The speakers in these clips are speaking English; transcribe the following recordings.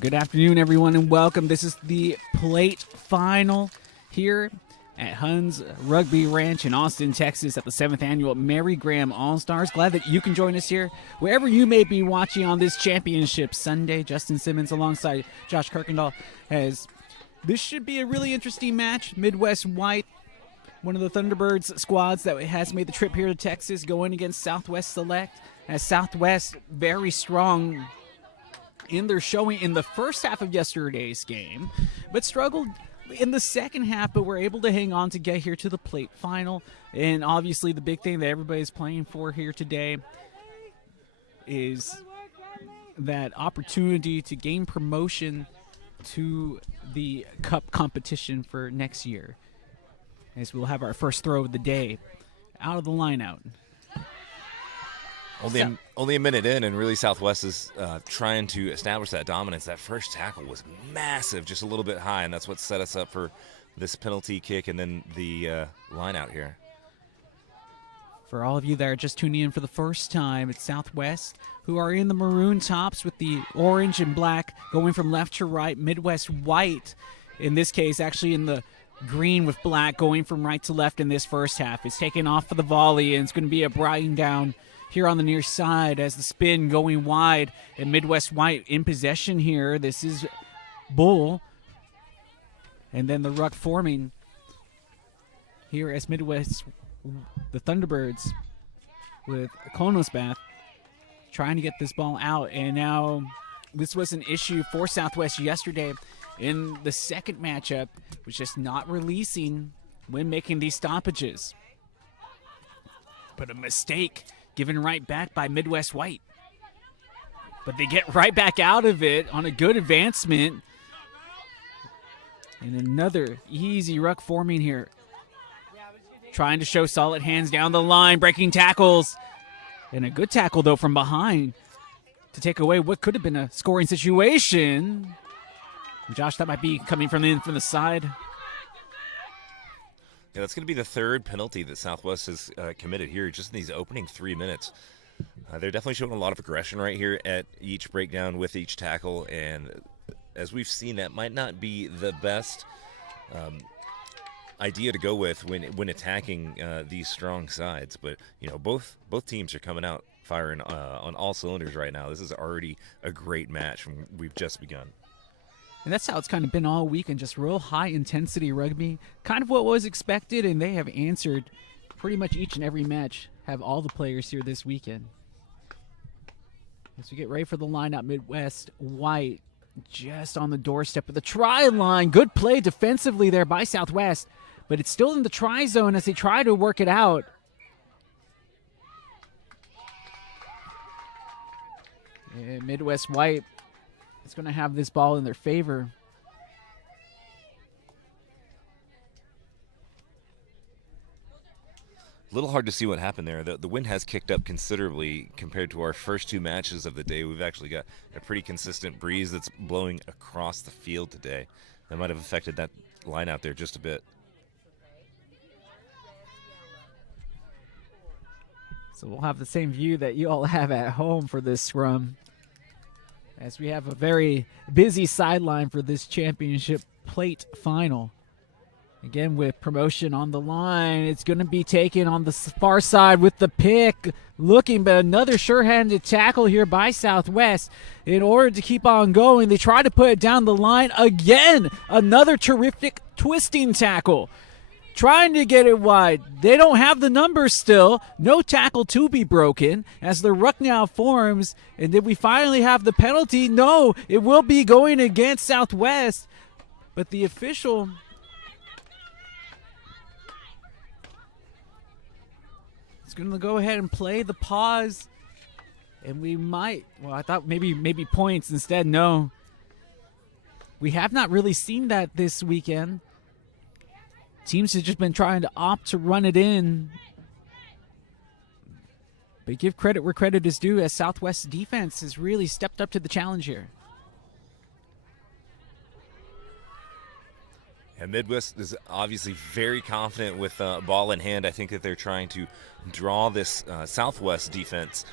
Good afternoon, everyone, and welcome. This is the plate final here at Huns Rugby Ranch in Austin, Texas at the 7th Annual Mary Graham All-Stars. Glad that you can join us here wherever you may be watching on this championship Sunday. Justin Simmons alongside Josh Kirkendall has this should be a really interesting match. Midwest White, one of the Thunderbirds squads that has made the trip here to Texas, going against Southwest Select, as Southwest very strong in their showing in the first half of yesterday's game, but struggled in the second half, but were able to hang on to get here to the plate final. And obviously the big thing that everybody's playing for here today is that opportunity to gain promotion to the cup competition for next year, as we'll have our first throw of the day out of the line out. Only a minute in, and really Southwest is trying to establish that dominance. That first tackle was massive, just a little bit high, and that's what set us up for this penalty kick and then the line out here. For all of you that are just tuning in for the first time, it's Southwest, who are in the maroon tops with the orange and black going from left to right. Midwest White, in this case, actually in the green with black going from right to left in this first half. It's taken off for the volley, and it's going to be a Brian down here on the near side as the spin going wide, and Midwest White in possession here. This is Bull. And then the ruck forming here as Midwest, the Thunderbirds with Konosbath trying to get this ball out. And now this was an issue for Southwest yesterday in the second matchup, was just not releasing when making these stoppages. But a mistake given right back by Midwest White. But they get right back out of it on a good advancement. And another easy ruck forming here. Trying to show solid hands down the line, breaking tackles. And a good tackle, though, from behind to take away what could have been a scoring situation. Josh, that might be coming from the side. Yeah, that's going to be the third penalty that Southwest has committed here just in these opening 3 minutes. They're definitely showing a lot of aggression right here at each breakdown with each tackle, and as we've seen, that might not be the best idea to go with when attacking these strong sides. But you know, both teams are coming out firing on all cylinders right now. This is already a great match, and we've just begun. And that's how it's kind of been all week, and just real high-intensity rugby. Kind of what was expected, and they have answered pretty much each and every match, have all the players here this weekend. As we get ready for the lineup, Midwest White just on the doorstep of the try line. Good play defensively there by Southwest, but it's still in the try zone as they try to work it out. And Midwest White is going to have this ball in their favor. A little hard to see what happened there. The wind has kicked up considerably compared to our first two matches of the day. We've actually got a pretty consistent breeze that's blowing across the field today. That might have affected that line out there just a bit. So we'll have the same view that you all have at home for this scrum, as we have a very busy sideline for this championship plate final. Again, with promotion on the line, it's going to be taken on the far side with the pick. Looking, but another sure-handed tackle here by Southwest. In order to keep on going, they try to put it down the line again. Another terrific twisting tackle. Trying to get it wide. They don't have the numbers still. No tackle to be broken as the ruck now forms. And did we finally have the penalty? No, it will be going against Southwest. But the official is going to go ahead and play the pause. And we might, well, I thought maybe points instead. No. We have not really seen that this weekend. Teams have just been trying to opt to run it in. But give credit where credit is due, as Southwest's defense has really stepped up to the challenge here. And Midwest is obviously very confident with ball in hand. I think that they're trying to draw this Southwest defense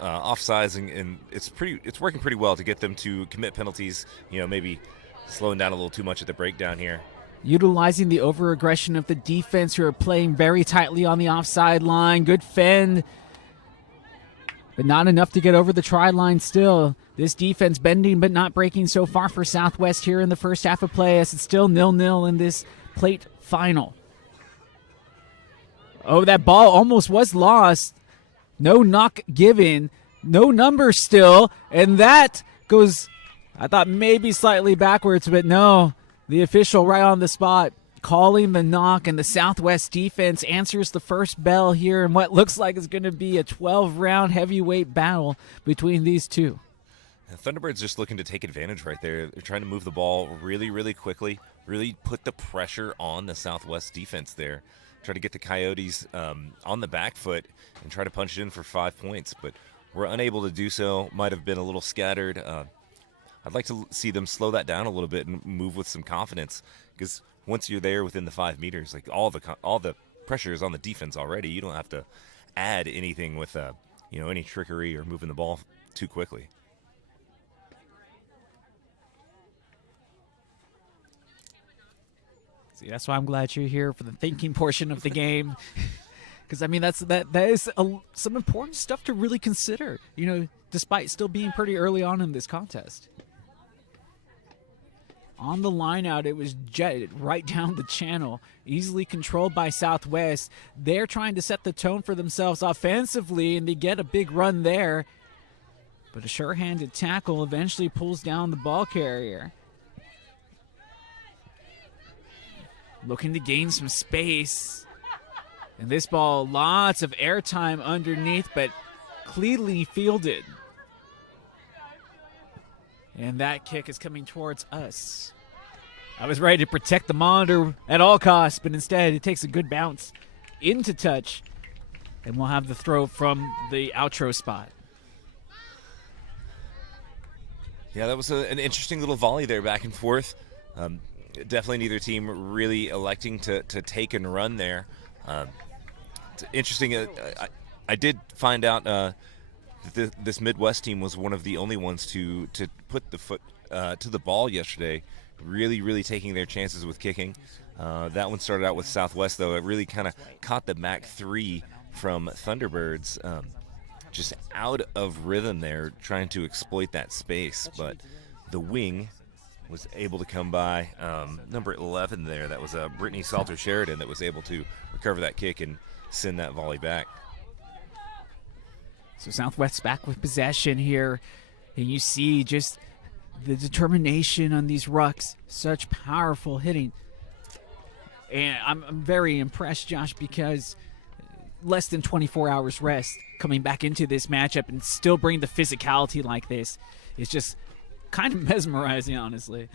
offsides, and it's working pretty well to get them to commit penalties. Maybe slowing down a little too much at the breakdown here. Utilizing the over-aggression of the defense, who are playing very tightly on the offside line. Good fend, but not enough to get over the try line still. This defense bending but not breaking so far for Southwest here in the first half of play, as it's still 0-0 in this plate final. Oh, that ball almost was lost. No knock given. No number still. And that goes, I thought maybe slightly backwards, but no. The official right on the spot calling the knock, and the Southwest defense answers the first bell here in what looks like is going to be a 12-round heavyweight battle between these two. Thunderbird's just looking to take advantage right there. They're trying to move the ball really, really quickly, really put the pressure on the Southwest defense there. Try to get the Coyotes on the back foot and try to punch it in for 5 points, but we're unable to do so. Might have been a little scattered. I'd like to see them slow that down a little bit and move with some confidence, because once you're there within the 5 meters, like all the pressure is on the defense already. You don't have to add anything with any trickery or moving the ball too quickly. See, that's why I'm glad you're here for the thinking portion of the game, because I mean that is some important stuff to really consider. Despite still being pretty early on in this contest. On the line out, it was jetted right down the channel, easily controlled by Southwest. They're trying to set the tone for themselves offensively, and they get a big run there. But a sure-handed tackle eventually pulls down the ball carrier. Looking to gain some space. And this ball, lots of airtime underneath, but cleanly fielded. And that kick is coming towards us. I was ready to protect the monitor at all costs, but instead it takes a good bounce into touch. And we'll have the throw from the outro spot. Yeah, that was an interesting little volley there, back and forth. Definitely neither team really electing to take and run there. It's interesting. I did find out this Midwest team was one of the only ones to put the foot to the ball yesterday, really, really taking their chances with kicking. That one started out with Southwest, though. It really kind of caught the Mac 3 from Thunderbirds, just out of rhythm there, trying to exploit that space. But the wing was able to come by. Number 11 there, that was Brittany Salter-Sheridan, that was able to recover that kick and send that volley back. So Southwest's back with possession here, and you see just the determination on these rucks. Such powerful hitting. And I'm very impressed, Josh, because less than 24 hours rest coming back into this matchup and still bring the physicality like this is just kind of mesmerizing, honestly.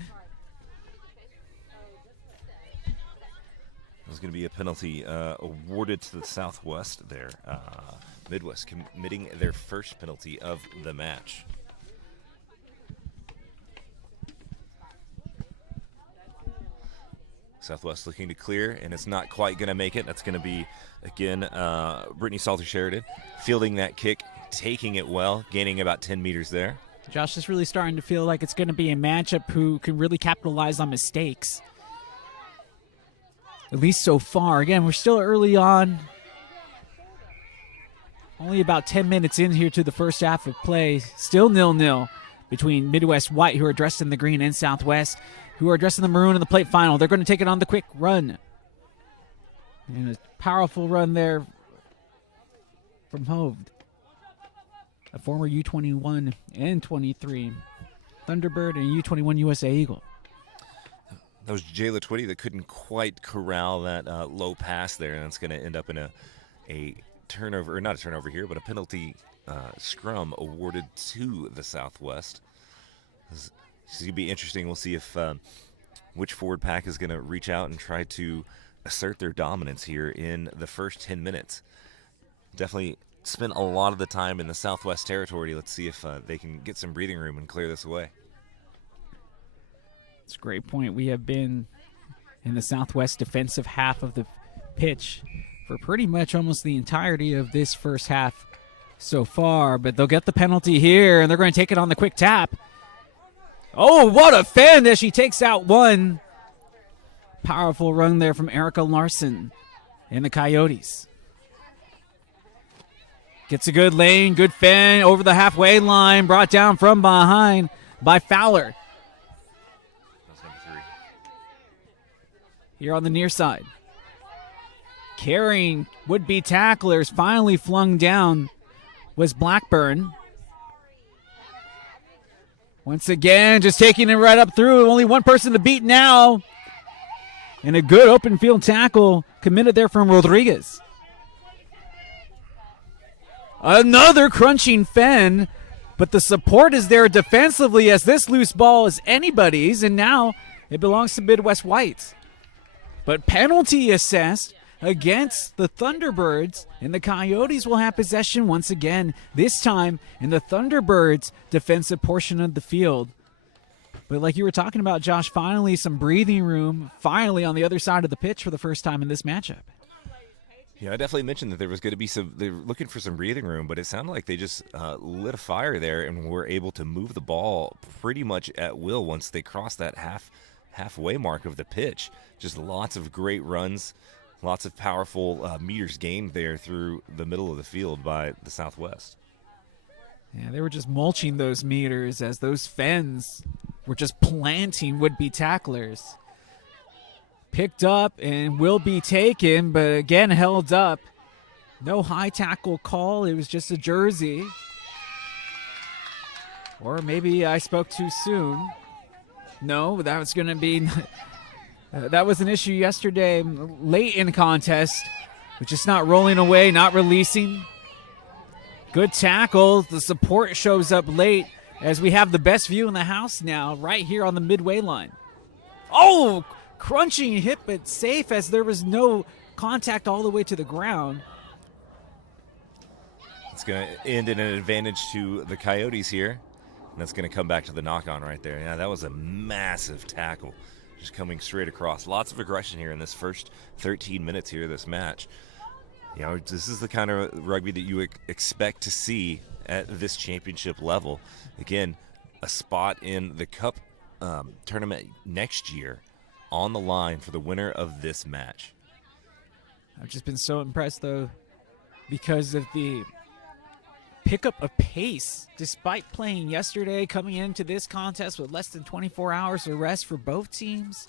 There's going to be a penalty awarded to the Southwest there. Midwest committing their first penalty of the match. Southwest looking to clear, and it's not quite going to make it. That's going to be, again, Brittany Salter-Sheridan fielding that kick, taking it well, gaining about 10 meters there. Josh is really starting to feel like it's going to be a matchup who can really capitalize on mistakes. At least so far. Again, we're still early on. Only about 10 minutes in here to the first half of play. Still 0-0 between Midwest White, who are dressed in the green, and Southwest, who are dressed in the maroon in the plate final. They're going to take it on the quick run. And a powerful run there from Hoved, a former U21 and 23 Thunderbird and U21 USA Eagle. That was Jayla Twitty that couldn't quite corral that low pass there, and it's going to end up in a turnover, or not a turnover here, but a penalty scrum awarded to the Southwest. This is going to be interesting. We'll see if which forward pack is going to reach out and try to assert their dominance here in the first 10 minutes. Definitely spent a lot of the time in the Southwest territory. Let's see if they can get some breathing room and clear this away. It's a great point. We have been in the Southwest defensive half of the pitch for pretty much almost the entirety of this first half. so far, but they'll get the penalty here, and they're going to take it on the quick tap. Oh, what a fend as she takes out one. Powerful run there from Erica Larson and the Coyotes. Gets a good lane, good fend over the halfway line, brought down from behind by Fowler. That's number 3. Here on the near side. Carrying would-be tacklers, finally flung down was Blackburn. Once again, just taking it right up through. Only one person to beat now. And a good open field tackle committed there from Rodriguez. Another crunching fend, but the support is there defensively as this loose ball is anybody's, and now it belongs to Midwest White. But penalty assessed against the Thunderbirds, and the Coyotes will have possession once again, this time in the Thunderbirds' defensive portion of the field. But like you were talking about, Josh, finally some breathing room, finally on the other side of the pitch for the first time in this matchup. Yeah, I definitely mentioned that there was going to be they were looking for some breathing room, but it sounded like they just lit a fire there and were able to move the ball pretty much at will once they crossed that halfway mark of the pitch. Just lots of great runs, lots of powerful meters gained there through the middle of the field by the Southwest. Yeah, they were just mulching those meters as those fens were just planting would-be tacklers. Picked up and will be taken, but again held up. No high tackle call. It was just a jersey. Or maybe I spoke too soon. No, that was going to be... that was an issue yesterday late in the contest. But just not rolling away, not releasing. Good tackle. The support shows up late as we have the best view in the house now, right here on the midway line. Oh! Crunching hit, but safe as there was no contact all the way to the ground. It's going to end in an advantage to the Coyotes here. And that's going to come back to the knock-on right there. Yeah, that was a massive tackle just coming straight across. Lots of aggression here in this first 13 minutes here of this match. You know, this is the kind of rugby that you expect to see at this championship level. Again, a spot in the Cup tournament next year on the line for the winner of this match. I've just been so impressed, though, because of the pickup of pace. Despite playing yesterday, coming into this contest with less than 24 hours of rest for both teams,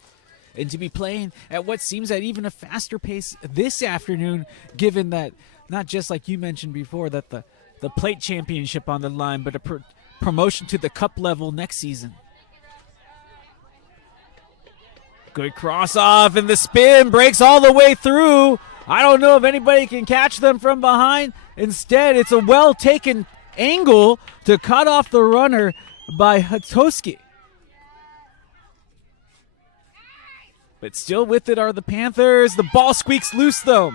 and to be playing at what seems at even a faster pace this afternoon, given that, not just like you mentioned before, that the plate championship on the line, but a promotion to the Cup level next season. Good cross off, and the spin breaks all the way through. I don't know if anybody can catch them from behind. Instead, it's a well-taken angle to cut off the runner by Hatoski. But still with it are the Panthers. The ball squeaks loose, though.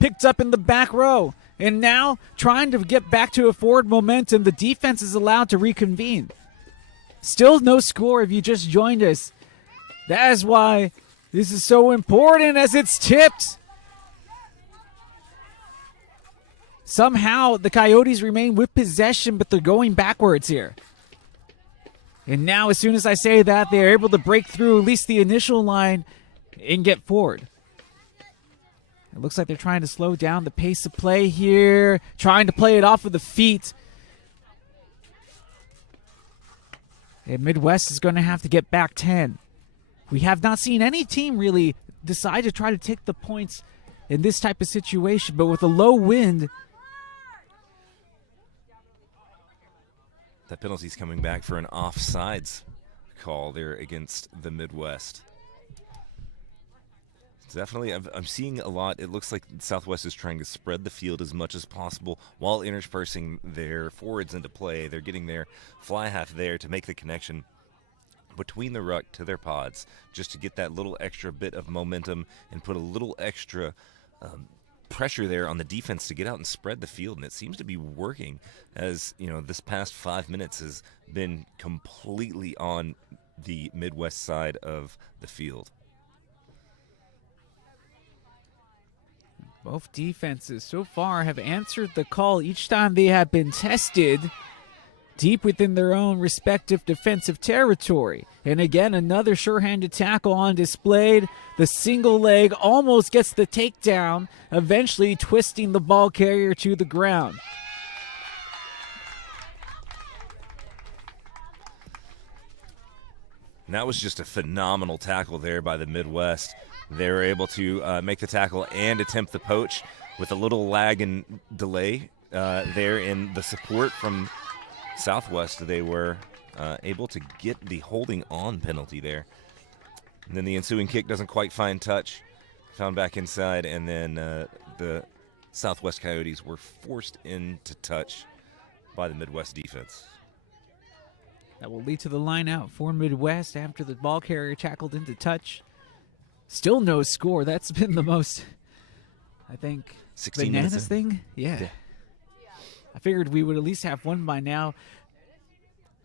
Picked up in the back row. And now, trying to get back to a forward momentum, the defense is allowed to reconvene. Still no score if you just joined us. That is why this is so important as it's tipped. Somehow the Coyotes remain with possession, but they're going backwards here. And now as soon as I say that, they're able to break through at least the initial line and get forward. It looks like they're trying to slow down the pace of play here, trying to play it off with the feet. And Midwest is going to have to get back 10. We have not seen any team really decide to try to take the points in this type of situation, but with a low wind. That penalty's coming back for an offsides call there against the Midwest. Definitely, I'm seeing a lot. It looks like Southwest is trying to spread the field as much as possible while interspersing their forwards into play. They're getting their fly half there to make the connection between the ruck to their pods, just to get that little extra bit of momentum and put a little extra pressure there on the defense to get out and spread the field. And it seems to be working, as you know, this past 5 minutes has been completely on the Midwest side of the field. Both defenses so far have answered the call each time they have been tested deep within their own respective defensive territory. And again, another sure-handed tackle on display. The single leg almost gets the takedown, eventually twisting the ball carrier to the ground. And that was just a phenomenal tackle there by the Midwest. They were able to make the tackle and attempt the poach with a little lag and delay there in the support from Southwest. They were able to get the holding on penalty there. And then the ensuing kick doesn't quite find touch. Found back inside, and then the Southwest Coyotes were forced into touch by the Midwest defense. That will lead to the line out for Midwest after the ball carrier tackled into touch. Still no score. That's been the most, I think, 16 bananas minutes thing. Yeah. I figured we would at least have one by now.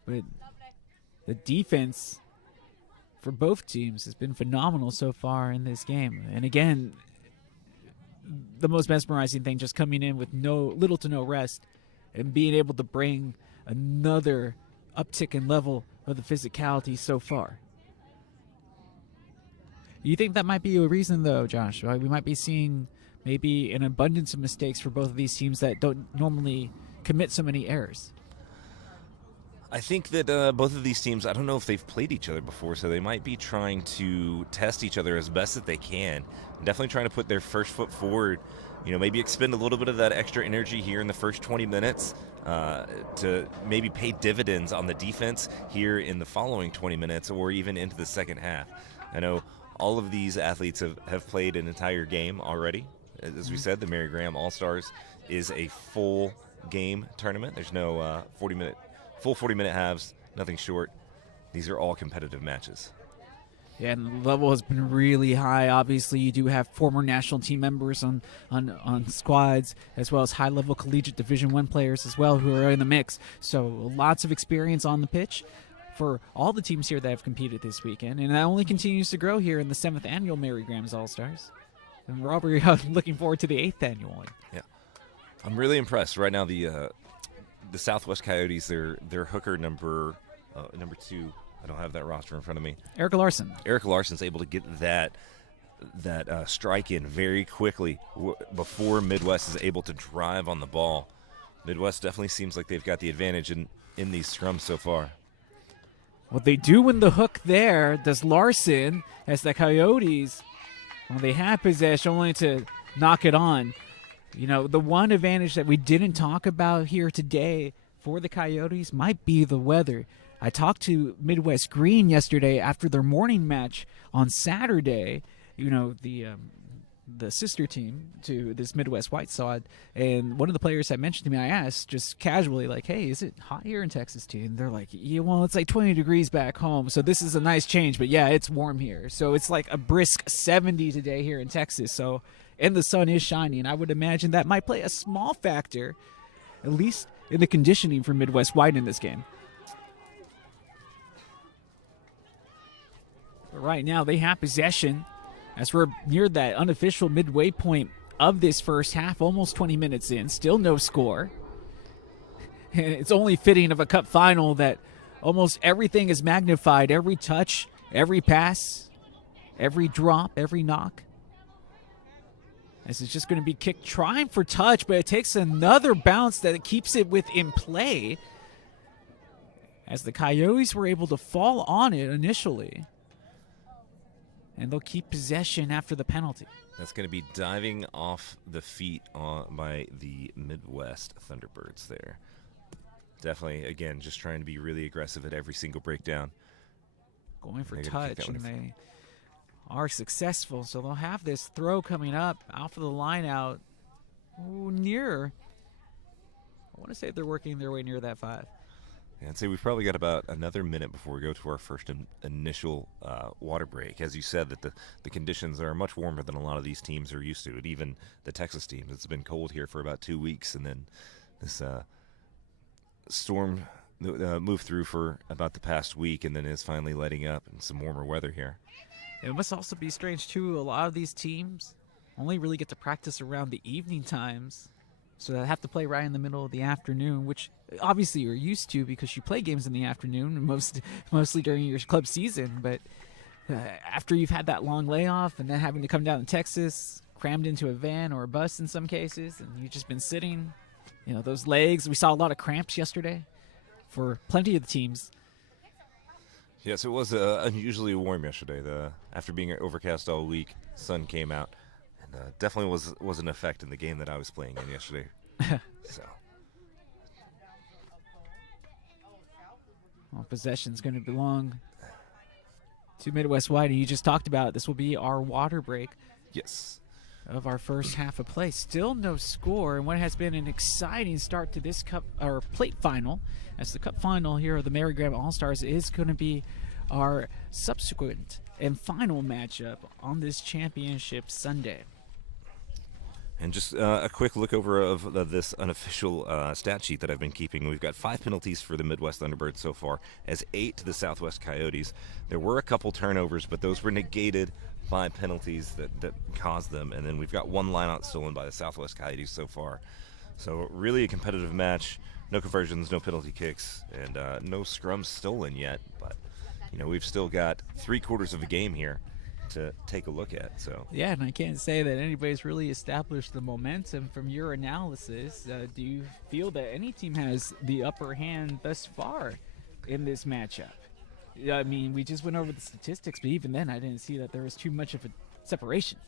But the defense for both teams has been phenomenal so far in this game. And again, the most mesmerizing thing, just coming in with little to no rest and being able to bring another uptick in level of the physicality so far. You think that might be a reason, though, Josh? Right? We might be seeing maybe an abundance of mistakes for both of these teams that don't normally commit so many errors. I think that both of these teams, I don't know if they've played each other before, so they might be trying to test each other as best that they can. Definitely trying to put their first foot forward, maybe expend a little bit of that extra energy here in the first 20 minutes to maybe pay dividends on the defense here in the following 20 minutes or even into the second half. I know all of these athletes have played an entire game already. As we said, the Mary Graham All-Stars is a full game tournament. There's no full 40-minute halves, nothing short. These are all competitive matches. Yeah, and the level has been really high. Obviously, you do have former national team members on squads, as well as high-level collegiate Division I players as well who are in the mix. So lots of experience on the pitch for all the teams here that have competed this weekend. And that only continues to grow here in the 7th annual Mary Graham's All-Stars. And we're already looking forward to the 8th annual one. Yeah. I'm really impressed. Right now, the Southwest Coyotes, their hooker number 2, I don't have that roster in front of me. Erica Larson. Erica Larson's able to get that strike in very quickly before Midwest is able to drive on the ball. Midwest definitely seems like they've got the advantage in these scrums so far. Well, they do win the hook there, does Larson, as the Coyotes, well, they have possession only to knock it on. The one advantage that we didn't talk about here today for the Coyotes might be the weather. I talked to Midwest Green yesterday after their morning match on Saturday, the sister team to this Midwest White Sod, and one of the players had mentioned to me, I asked just casually, like, hey, is it hot here in Texas too? And they're like, yeah, well, it's like 20 degrees back home, so this is a nice change, but yeah, it's warm here. So it's like a brisk 70 today here in Texas, so, and the sun is shining, and I would imagine that might play a small factor, at least in the conditioning for Midwest White in this game. But right now, they have possession as we're near that unofficial midway point of this first half, almost 20 minutes in, still no score. And it's only fitting of a cup final that almost everything is magnified. Every touch, every pass, every drop, every knock. As it's just going to be kicked, trying for touch, but it takes another bounce that keeps it within play. As the Coyotes were able to fall on it initially. And they'll keep possession after the penalty. That's going to be diving off the feet by the Midwest Thunderbirds there. Definitely, again, just trying to be really aggressive at every single breakdown. Going for touch, and they are successful. So they'll have this throw coming up off of the line out near. I want to say they're working their way near that 5. Yeah, I'd say we've probably got about another minute before we go to our first initial water break. As you said, that the conditions are much warmer than a lot of these teams are used to. And even the Texas teams, it's been cold here for about 2 weeks, and then this storm moved through for about the past week, and then is finally letting up and some warmer weather here. It must also be strange too. A lot of these teams only really get to practice around the evening times. So they have to play right in the middle of the afternoon, which obviously you're used to because you play games in the afternoon mostly during your club season. But after you've had that long layoff and then having to come down to Texas, crammed into a van or a bus in some cases, and you've just been sitting, those legs. We saw a lot of cramps yesterday for plenty of the teams. Yes, it was unusually warm yesterday. After being overcast all week, sun came out. Definitely was an effect in the game that I was playing in yesterday. So, possession's going to belong to Midwest White, and you just talked about it. This will be our water break. Yes. Of our first half of play. Still no score, and what has been an exciting start to this cup or plate final, as the cup final here of the Mary Graham All-Stars is going to be our subsequent and final matchup on this championship Sunday. And just a quick look over of this unofficial stat sheet that I've been keeping. We've got 5 penalties for the Midwest Thunderbirds so far, as 8 to the Southwest Coyotes. There were a couple turnovers, but those were negated by penalties that caused them. And then we've got 1 lineout stolen by the Southwest Coyotes so far. So really a competitive match. No conversions, no penalty kicks, and no scrums stolen yet. But, we've still got 3/4 of a game here to take a look at. So yeah, and I can't say that anybody's really established the momentum from your analysis. Do you feel that any team has the upper hand thus far in this matchup? I mean, we just went over the statistics, but even then I didn't see that there was too much of a separation.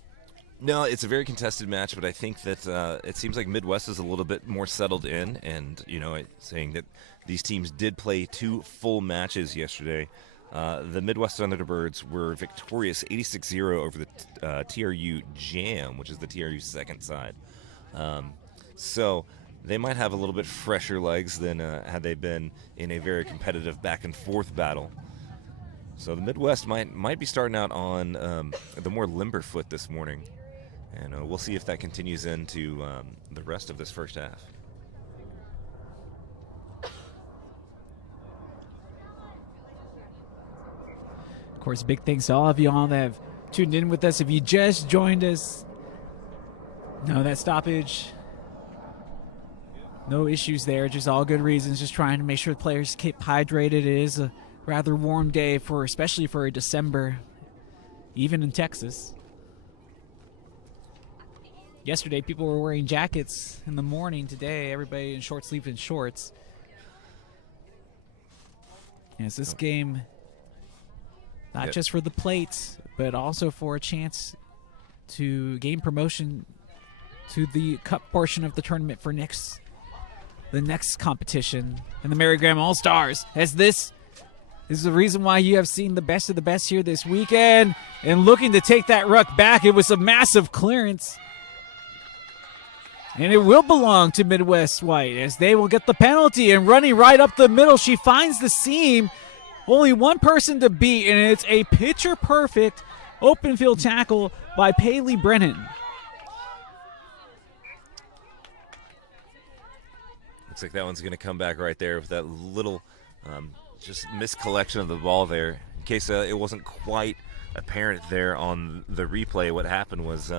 No, it's a very contested match, but I think that it seems like Midwest is a little bit more settled in, and saying that these teams did play 2 full matches yesterday. The Midwest Thunderbirds were victorious 86-0 over the TRU Jam, which is the TRU second side. So they might have a little bit fresher legs than had they been in a very competitive back-and-forth battle. So the Midwest might be starting out on the more limber foot this morning. And we'll see if that continues into the rest of this first half. Of course, big thanks to all of you all that have tuned in with us. If you just joined us, no, that stoppage, no issues there, just all good reasons, just trying to make sure the players keep hydrated. It is a rather warm day, especially for a December, even in Texas. Yesterday, people were wearing jackets in the morning. Today, everybody in short sleeves and shorts. Yes, this game, not just for the plates, but also for a chance to gain promotion to the cup portion of the tournament for the next competition in the Mary Graham All-Stars. As this is the reason why you have seen the best of the best here this weekend. And looking to take that ruck back, it was a massive clearance. And it will belong to Midwest White as they will get the penalty. And running right up the middle, she finds the seam. Only one person to beat, and it's a picture-perfect open field tackle by Paley Brennan. Looks like that one's going to come back right there with that little just miscollection of the ball there. In case it wasn't quite apparent there on the replay, what happened was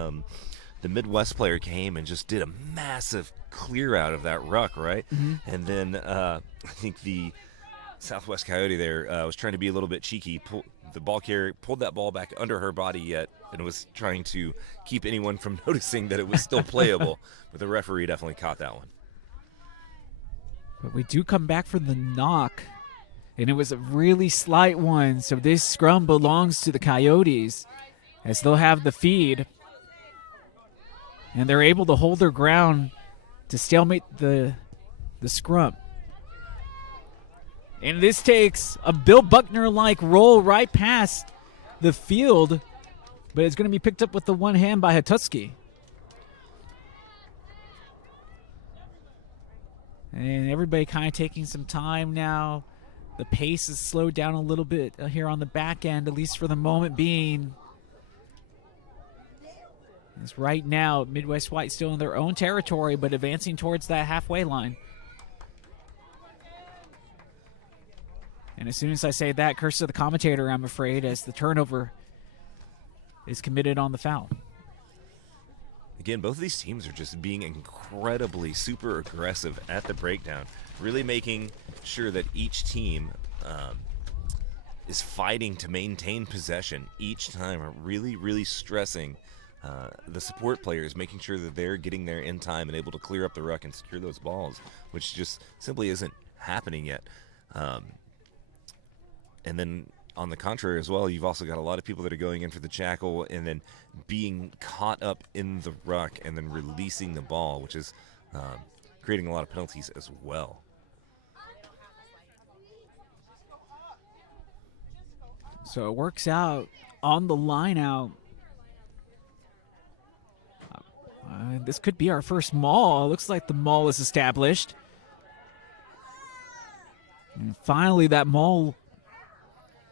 the Midwest player came and just did a massive clear out of that ruck, right? Mm-hmm. And then I think the Southwest Coyote there was trying to be a little bit cheeky. The ball carrier pulled that ball back under her body yet and was trying to keep anyone from noticing that it was still playable. But the referee definitely caught that one. But we do come back for the knock, and it was a really slight one. So this scrum belongs to the Coyotes as they'll have the feed. And they're able to hold their ground to stalemate the scrum. And this takes a Bill Buckner-like roll right past the field, but it's going to be picked up with the one hand by Hatutsky. And everybody kind of taking some time now. The pace is slowed down a little bit here on the back end, at least for the moment being. As right now, Midwest White still in their own territory, but advancing towards that halfway line. And as soon as I say that, curse to the commentator, I'm afraid, as the turnover is committed on the foul. Again, both of these teams are just being incredibly super aggressive at the breakdown, really making sure that each team is fighting to maintain possession each time, really, really stressing the support players, making sure that they're getting there in time and able to clear up the ruck and secure those balls, which just simply isn't happening yet. And then on the contrary as well, you've also got a lot of people that are going in for the jackal and then being caught up in the ruck and then releasing the ball, which is creating a lot of penalties as well. So it works out on the line out. This could be our first maul. It looks like the maul is established. And finally, that maul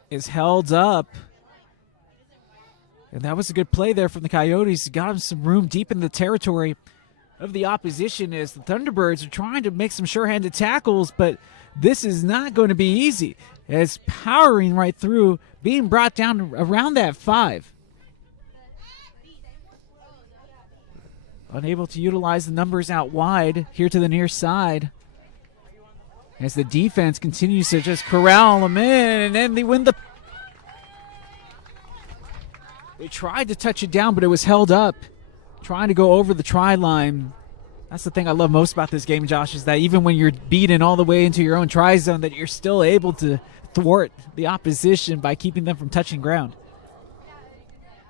is held up. And that was a good play there from the Coyotes. Got him some room deep in the territory of the opposition as the Thunderbirds are trying to make some sure-handed tackles, but this is not going to be easy. It's powering right through, being brought down around that 5. Unable to utilize the numbers out wide here to the near side as the defense continues to just corral them in, and then they win the... They tried to touch it down, but it was held up, trying to go over the try line. That's the thing I love most about this game, Josh, is that even when you're beaten all the way into your own try zone, that you're still able to thwart the opposition by keeping them from touching ground.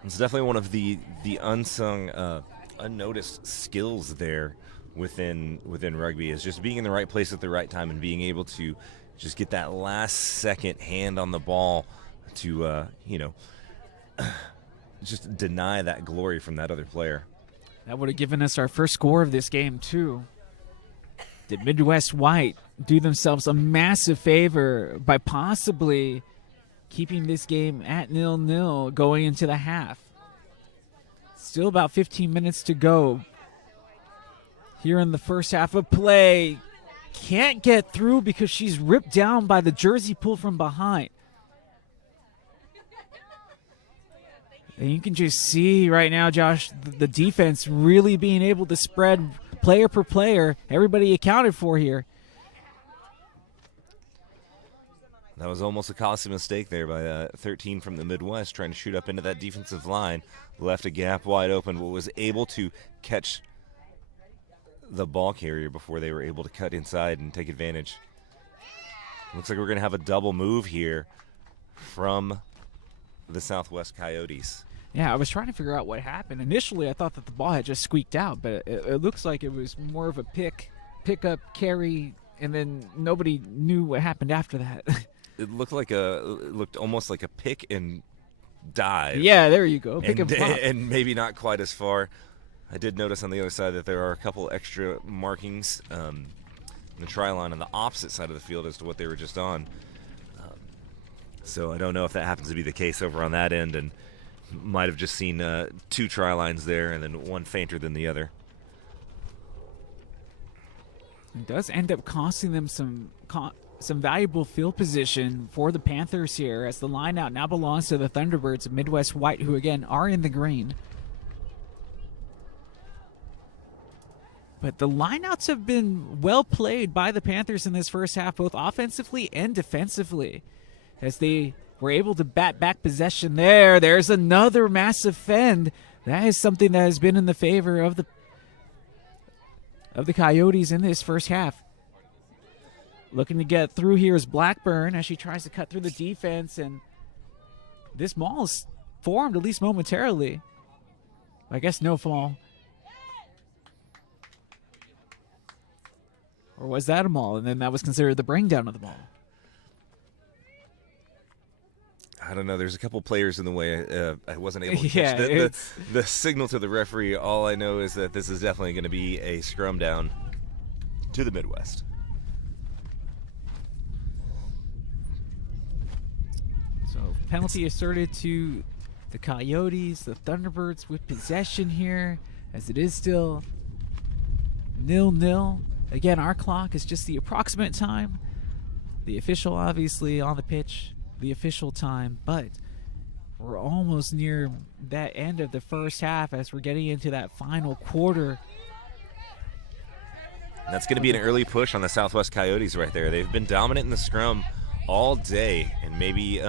It's definitely one of the unsung, unnoticed skills there within rugby, is just being in the right place at the right time and being able to just get that last second hand on the ball to just deny that glory from that other player. That would have given us our first score of this game too. Did Midwest White do themselves a massive favor by possibly keeping this game at 0-0 going into the half? Still about 15 minutes to go here in the first half of play. Can't get through because she's ripped down by the jersey pull from behind. And you can just see right now, Josh, the defense really being able to spread player per player. Everybody accounted for here. That was almost a costly mistake there by 13 from the Midwest, trying to shoot up into that defensive line. Left a gap wide open, but was able to catch the ball carrier before they were able to cut inside and take advantage. Looks like we're going to have a double move here from the Southwest Coyotes. Yeah, I was trying to figure out what happened. Initially, I thought that the ball had just squeaked out, but it looks like it was more of a pick-up, carry, and then nobody knew what happened after that. It looked almost like a pick and dive. Yeah, there you go. Pick and pop. And maybe not quite as far. I did notice on the other side that there are a couple extra markings in the try line on the opposite side of the field as to what they were just on. So I don't know if that happens to be the case over on that end, and might have just seen 2 try lines there and then one fainter than the other. It does end up costing them some valuable field position for the Panthers here, as the line out now belongs to the Thunderbirds of Midwest White, who again are in the green. But the lineouts have been well played by the Panthers in this first half, both offensively and defensively, as they were able to bat back possession there. There's another massive fend. That is something that has been in the favor of the Coyotes in this first half. Looking to get through here is Blackburn as she tries to cut through the defense, and this maul is formed, at least momentarily. I guess no fall. Or was that a maul, and then that was considered the bring down of the maul? I don't know. There's a couple players in the way. I wasn't able to Yeah, catch the signal to the referee. All I know is that this is definitely going to be a scrum down to the Midwest. So penalty asserted to the Coyotes, the Thunderbirds with possession here, as it is still 0-0. Again, our clock is just the approximate time. The official, obviously, on the pitch, the official time. But we're almost near that end of the first half as we're getting into that final quarter. That's going to be an early push on the Southwest Coyotes right there. They've been dominant in the scrum all day, and maybe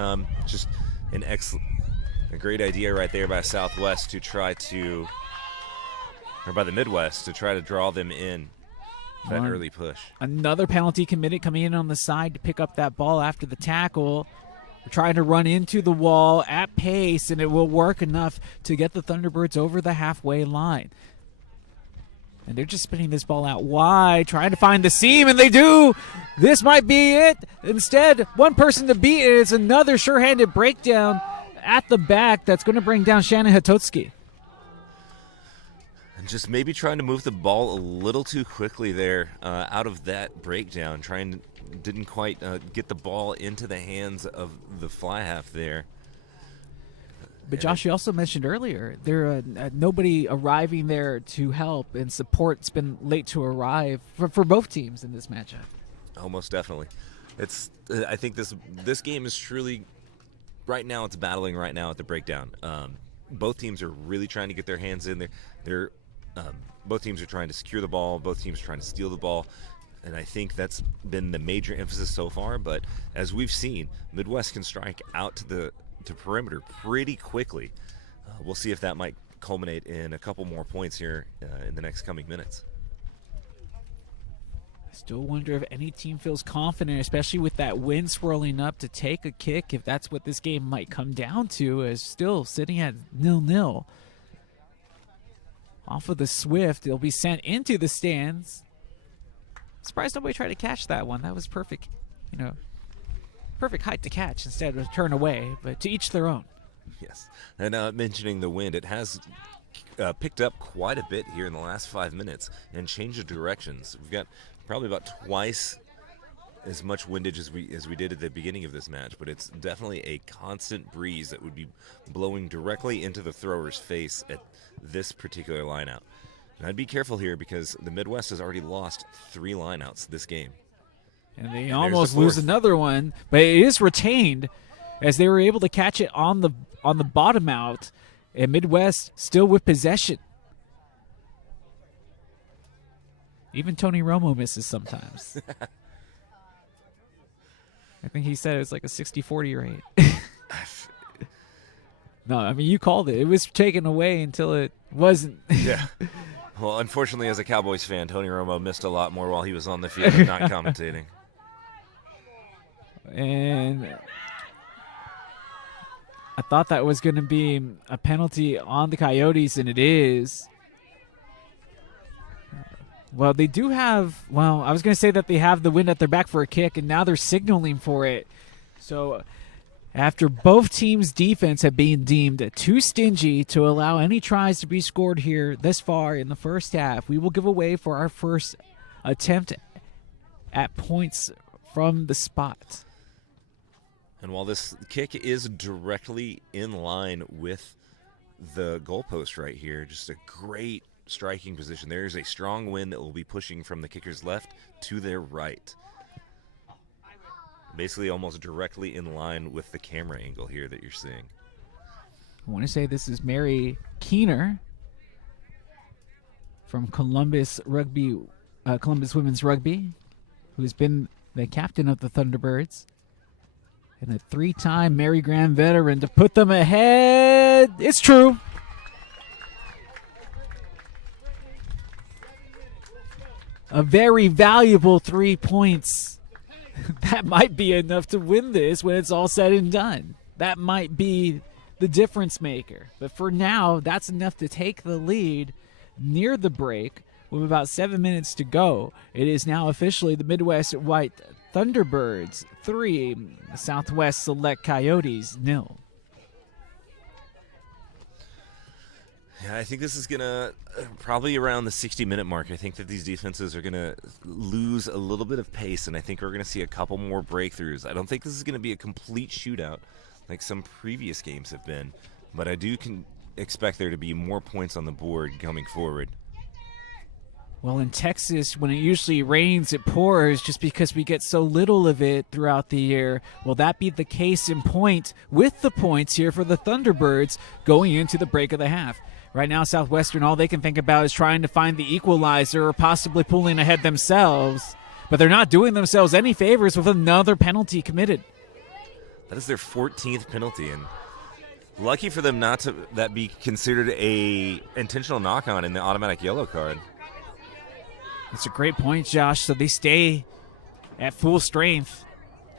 just a great idea right there by Southwest to try to, or by the Midwest to try to draw them in for that early push. Another penalty committed, coming in on the side to pick up that ball after the tackle. We're trying to run into the wall at pace, and it will work enough to get the Thunderbirds over the halfway line. And they're just spinning this ball out wide, trying to find the seam, and they do. This might be it. Instead, one person to beat it is another sure-handed breakdown at the back that's going to bring down Shannon Hatotsky. And just maybe trying to move the ball a little too quickly there out of that breakdown. Didn't quite get the ball into the hands of the fly half there. But Josh, you also mentioned earlier there nobody arriving there to help, and support's been late to arrive for both teams in this matchup. Oh, most definitely. I think this game is truly right now. It's battling right now at the breakdown. Both teams are really trying to get their hands in there. Both teams are trying to secure the ball. Both teams are trying to steal the ball. And I think that's been the major emphasis so far. But as we've seen, Midwest can strike out to perimeter pretty quickly. We'll see if that might culminate in a couple more points here in the next coming minutes. I still wonder if any team feels confident, especially with that wind swirling up, to take a kick, if that's what this game might come down to, as still sitting at 0-0. Off of the Swift, it'll be sent into the stands. Surprised nobody tried to catch that one. That was perfect, perfect height to catch instead of turn away, but to each their own. Yes. And mentioning the wind, it has picked up quite a bit here in the last 5 minutes and changed the directions. We've got probably about twice as much windage as we did at the beginning of this match, but it's definitely a constant breeze that would be blowing directly into the thrower's face at this particular lineout. And I'd be careful here because the Midwest has already lost 3 lineouts this game. And they almost lose another one, but it is retained as they were able to catch it on the bottom out, and Midwest still with possession. Even Tony Romo misses sometimes. I think he said it was like a 60-40 rate. No, I mean, you called it. It was taken away until it wasn't. Yeah. Well, unfortunately, as a Cowboys fan, Tony Romo missed a lot more while he was on the field and not commentating. And I thought that was going to be a penalty on the Coyotes, and it is. Well, they do have, I was going to say that they have the wind at their back for a kick, and now they're signaling for it. So after both teams' defense have been deemed too stingy to allow any tries to be scored here this far in the first half, we will give away for our first attempt at points from the spot. And while this kick is directly in line with the goalpost right here, just a great striking position. There is a strong wind that will be pushing from the kicker's left to their right. Basically almost directly in line with the camera angle here that you're seeing. I want to say this is Mary Keener from Columbus Women's Rugby, who's been the captain of the Thunderbirds. And a 3-time Mary Graham veteran to put them ahead. It's true. A very valuable 3 points. That might be enough to win this when it's all said and done. That might be the difference maker. But for now, that's enough to take the lead near the break with about 7 minutes to go. It is now officially the Midwest White Thunderbirds 3, Southwest Select Coyotes 0. Yeah, I think this is going to probably around the 60-minute mark. I think that these defenses are going to lose a little bit of pace, and I think we're going to see a couple more breakthroughs. I don't think this is going to be a complete shootout like some previous games have been, but I do expect there to be more points on the board coming forward. Well, in Texas, when it usually rains, it pours just because we get so little of it throughout the year. Will that be the case in point with the points here for the Thunderbirds going into the break of the half? Right now, Southwestern, all they can think about is trying to find the equalizer or possibly pulling ahead themselves. But they're not doing themselves any favors with another penalty committed. That is their 14th penalty, and lucky for them not to that be considered a intentional knock-on in the automatic yellow card. That's a great point, Josh. So they stay at full strength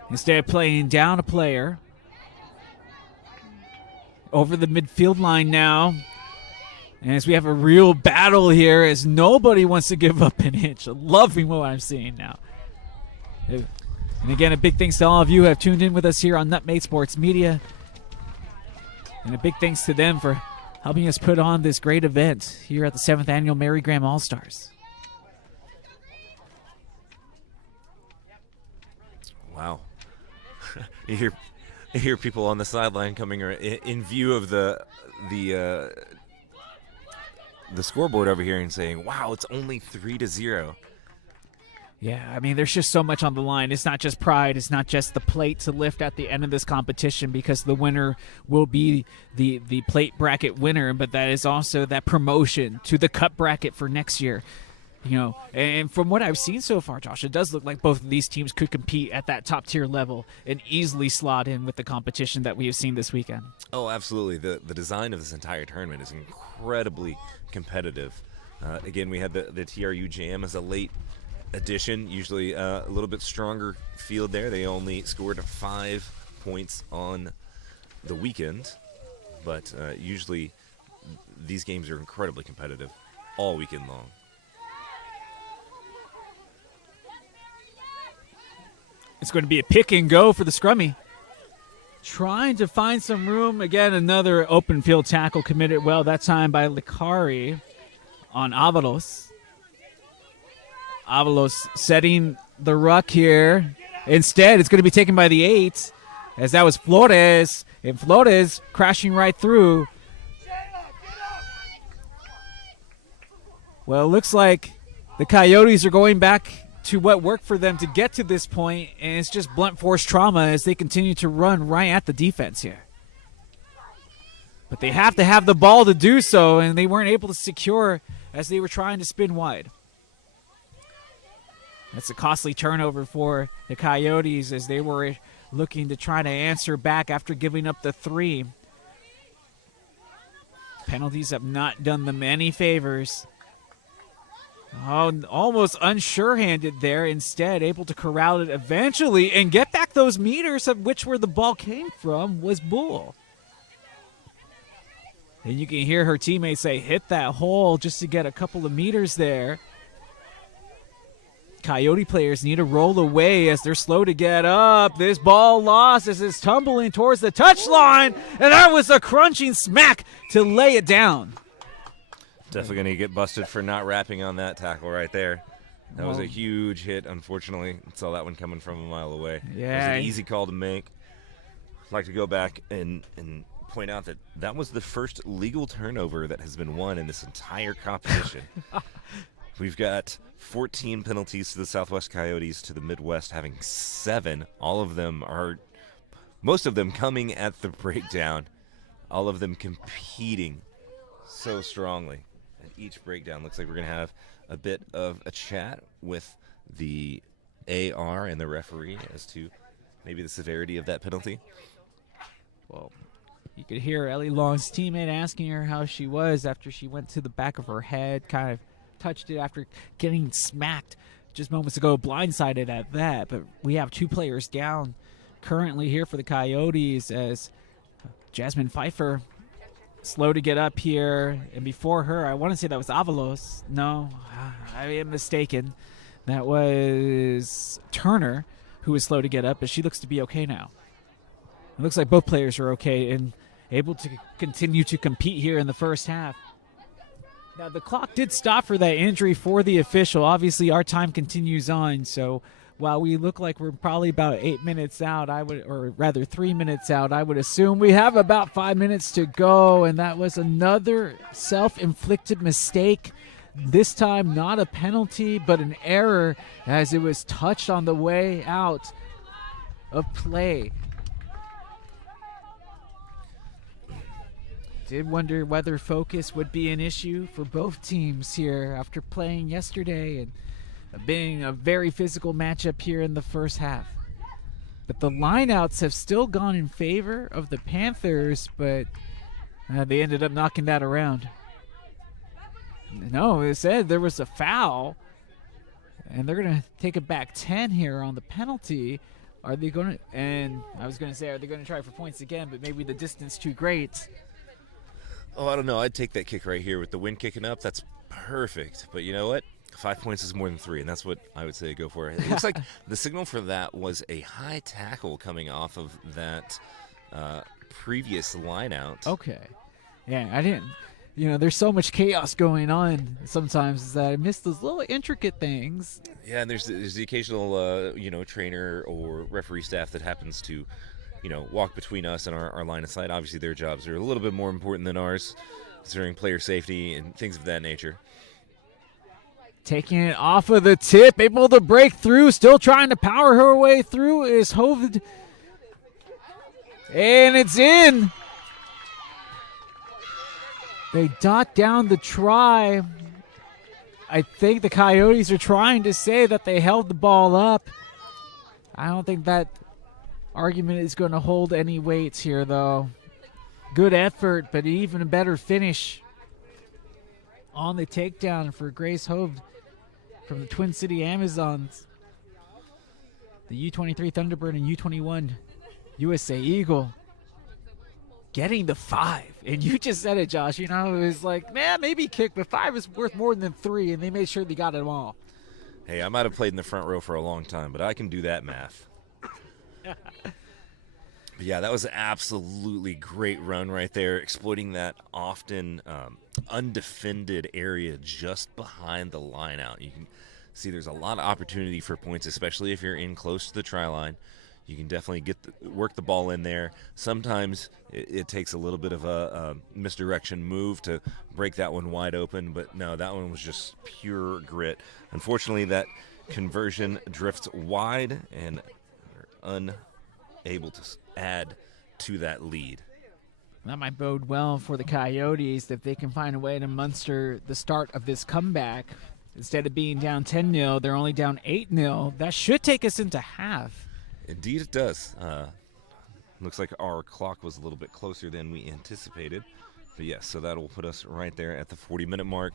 instead of playing down a player. Over the midfield line now. And as we have a real battle here, as nobody wants to give up an inch. Loving what I'm seeing now. And again, a big thanks to all of you who have tuned in with us here on Nutmate Sports Media. And a big thanks to them for helping us put on this great event here at the 7th Annual Mary Graham All-Stars. Wow. You hear people on the sideline coming in view of the scoreboard over here and saying, wow, it's only 3-0. Yeah, I mean, there's just so much on the line. It's not just pride. It's not just the plate to lift at the end of this competition, because the winner will be the plate bracket winner, but that is also that promotion to the cup bracket for next year. You know, and from what I've seen so far, Josh, it does look like both of these teams could compete at that top-tier level and easily slot in with the competition that we have seen this weekend. Oh, absolutely. The design of this entire tournament is incredibly competitive. Again, we had the TRU Jam as a late addition, usually a little bit stronger field there. They only scored 5 points on the weekend, but usually these games are incredibly competitive all weekend long. It's going to be a pick and go for the scrummy. Trying to find some room. Again, another open field tackle committed well, that time by Licari on Avalos. Avalos setting the ruck here. Instead, it's going to be taken by the 8, as that was Flores. And Flores crashing right through. Well, it looks like the Coyotes are going back to what worked for them to get to this point, and it's just blunt force trauma as they continue to run right at the defense here. But they have to have the ball to do so, and they weren't able to secure as they were trying to spin wide. That's a costly turnover for the Coyotes as they were looking to try to answer back after giving up the 3. Penalties have not done them any favors. Oh, almost unsure-handed there. Instead, able to corral it eventually and get back those meters of which where the ball came from was Bull. And you can hear her teammates say, hit that hole just to get a couple of meters there. Coyote players need to roll away as they're slow to get up. This ball lost as it's tumbling towards the touchline, and that was a crunching smack to lay it down. Definitely going to get busted for not wrapping on that tackle right there. That was a huge hit, unfortunately. Saw that one coming from a mile away. Yeah. It was an easy call to make. I'd like to go back and point out that that was the first legal turnover that has been won in this entire competition. We've got 14 penalties to the Southwest Coyotes, to the Midwest having 7. Most of them coming at the breakdown. All of them competing so strongly. Each breakdown. Looks like we're going to have a bit of a chat with the AR and the referee as to maybe the severity of that penalty. Well, you could hear Ellie Long's teammate asking her how she was after she went to the back of her head, kind of touched it after getting smacked just moments ago, blindsided at that. But we have 2 players down currently here for the Coyotes as Jasmine Pfeiffer slow to get up here, and before her, I want to say that was Avalos. No, I am mistaken. That was Turner, who was slow to get up, but she looks to be okay now. It looks like both players are okay and able to continue to compete here in the first half. Now, the clock did stop for that injury for the official. Obviously, our time continues on, so while we look like we're probably about 8 minutes out, 3 minutes out, I would assume we have about 5 minutes to go, and that was another self-inflicted mistake This time, not a penalty, but an error as it was touched on the way out of play. Did wonder whether focus would be an issue for both teams here after playing yesterday and being a very physical matchup here in the first half. But the lineouts have still gone in favor of the Panthers, but they ended up knocking that around. No, it said there was a foul, and they're going to take it back 10 here on the penalty. Are they going to, and I was going to say, are they going to try for points again, but maybe the distance too great. Oh, I don't know. I'd take that kick right here with the wind kicking up. That's perfect. But you know what? 5 points is more than 3, and that's what I would say go for. It looks like the signal for that was a high tackle coming off of that previous line out. Okay. Yeah, I didn't. There's so much chaos going on sometimes that I miss those little intricate things. Yeah, and there's the occasional, trainer or referee staff that happens to, walk between us and our line of sight. Obviously, their jobs are a little bit more important than ours, considering player safety and things of that nature. Taking it off of the tip, able to break through, still trying to power her way through is Hovid. And it's in. They dot down the try. I think the Coyotes are trying to say that they held the ball up. I don't think that argument is going to hold any weights here, though. Good effort, but even a better finish on the takedown for Grace Hove from the Twin City Amazons. The U23 Thunderbird and U21 USA Eagle getting the 5. And you just said it, Josh. It was like, man, maybe kick, but 5 is worth more than 3, and they made sure they got them all. Hey, I might have played in the front row for a long time, but I can do that math. But yeah, that was an absolutely great run right there, exploiting that often undefended area just behind the line out. You can see there's a lot of opportunity for points, especially if you're in close to the try line. You can definitely work the ball in there. Sometimes it takes a little bit of a misdirection move to break that one wide open, but no, that one was just pure grit. Unfortunately, that conversion drifts wide and we're unable to add to that lead. That might bode well for the Coyotes if they can find a way to muster the start of this comeback. Instead of being down 10-0, they're only down 8-0. That should take us into half. Indeed it does. Looks like our clock was a little bit closer than we anticipated. But yes, so that will put us right there at the 40-minute mark.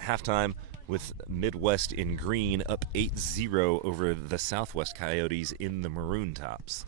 Halftime with Midwest in green up 8-0 over the Southwest Coyotes in the maroon tops.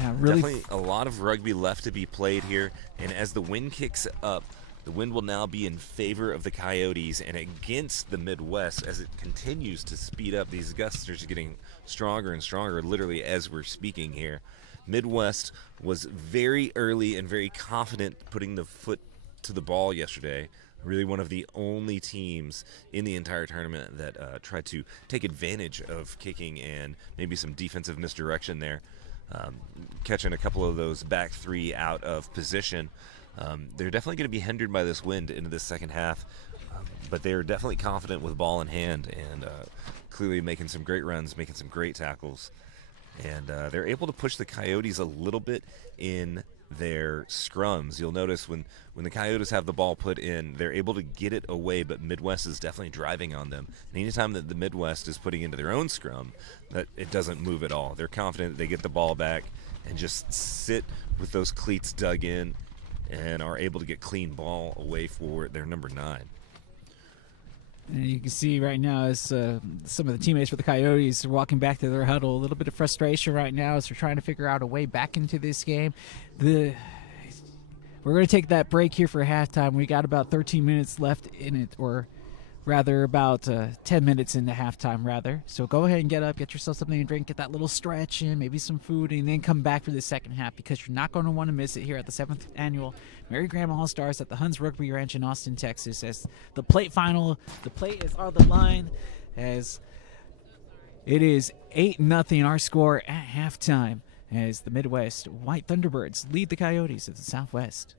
Yeah, really. Definitely a lot of rugby left to be played here. And as the wind kicks up, the wind will now be in favor of the Coyotes and against the Midwest as it continues to speed up. These gusts are getting stronger and stronger literally as we're speaking here. Midwest was very early and very confident putting the foot to the ball yesterday. Really one of the only teams in the entire tournament that tried to take advantage of kicking and maybe some defensive misdirection there. Catching a couple of those back 3 out of position. They're definitely going to be hindered by this wind into the second half, but they're definitely confident with ball in hand and clearly making some great runs, making some great tackles. And they're able to push the Coyotes a little bit in their scrums. You'll notice when the Coyotes have the ball put in, they're able to get it away, but Midwest is definitely driving on them. And anytime that the Midwest is putting into their own scrum, that it doesn't move at all. They're confident they get the ball back and just sit with those cleats dug in and are able to get clean ball away for their number 9. And you can see right now as some of the teammates for the Coyotes are walking back to their huddle. A little bit of frustration right now as they're trying to figure out a way back into this game. We're going to take that break here for halftime. We got about 13 minutes left in it, or rather about 10 minutes into halftime, rather. So go ahead and get up, get yourself something to drink, get that little stretch in, maybe some food, and then come back for the second half because you're not going to want to miss it here at the 7th Annual Mary Graham All-Stars at the Huns Rugby Ranch in Austin, Texas. As the plate is on the line as it is 8-0 our score at halftime as the Midwest White Thunderbirds lead the Coyotes of the Southwest.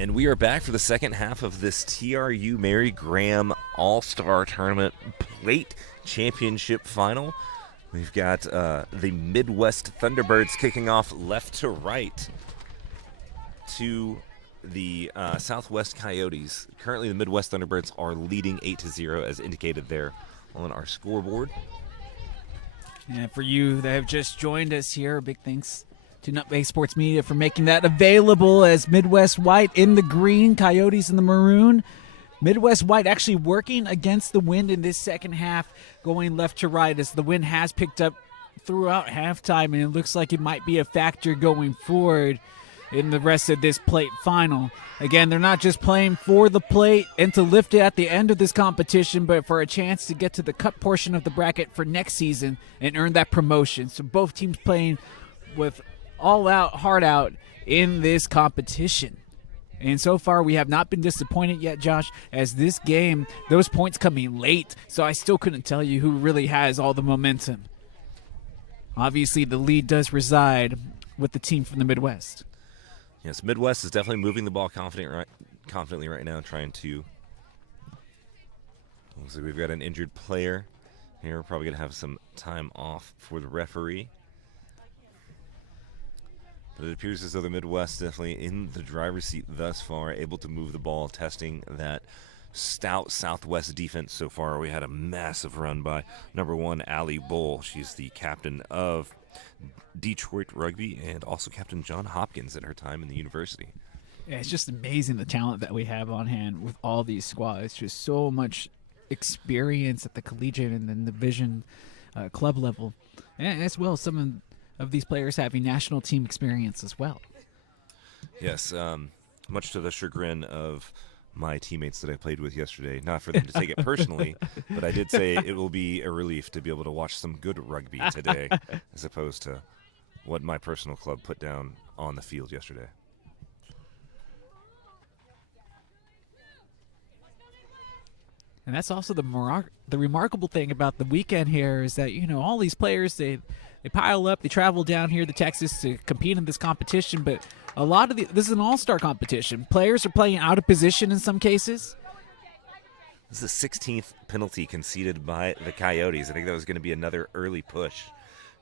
And we are back for the second half of this TRU Mary Graham All-Star Tournament Plate Championship Final. We've got the Midwest Thunderbirds kicking off left to right to the Southwest Coyotes. Currently, the Midwest Thunderbirds are leading 8-0 as indicated there on our scoreboard. And for you that have just joined us here, big thanks to Nutmeg Sports Media for making that available as Midwest White in the green, Coyotes in the maroon. Midwest White actually working against the wind in this second half, going left to right as the wind has picked up throughout halftime, and it looks like it might be a factor going forward in the rest of this plate final. Again, they're not just playing for the plate and to lift it at the end of this competition, but for a chance to get to the cup portion of the bracket for next season and earn that promotion. So both teams playing with all out, heart out in this competition. And so far, we have not been disappointed yet, Josh, as this game, those points coming late, so I still couldn't tell you who really has all the momentum. Obviously, the lead does reside with the team from the Midwest. Yes, Midwest is definitely moving the ball confidently right now, trying to. Looks like we've got an injured player here. We're probably going to have some time off for the referee. But it appears as though the Midwest definitely in the driver's seat thus far, able to move the ball, testing that stout Southwest defense so far. We had a massive run by number 1, Allie Bull. She's the captain of Detroit Rugby and also Captain John Hopkins at her time in the university. Yeah, it's just amazing the talent that we have on hand with all these squads. Just so much experience at the collegiate and then division club level. And as well, some of these players having national team experience as well. Yes, much to the chagrin of my teammates that I played with yesterday. Not for them to take it personally, but I did say it will be a relief to be able to watch some good rugby today as opposed to what my personal club put down on the field yesterday. And that's also the remarkable thing about the weekend here is that, you know, all these players, they pile up, they travel down here to Texas to compete in this competition, but a lot of this is an all-star competition. Players are playing out of position in some cases. This is the 16th penalty conceded by the Coyotes. I think that was going to be another early push.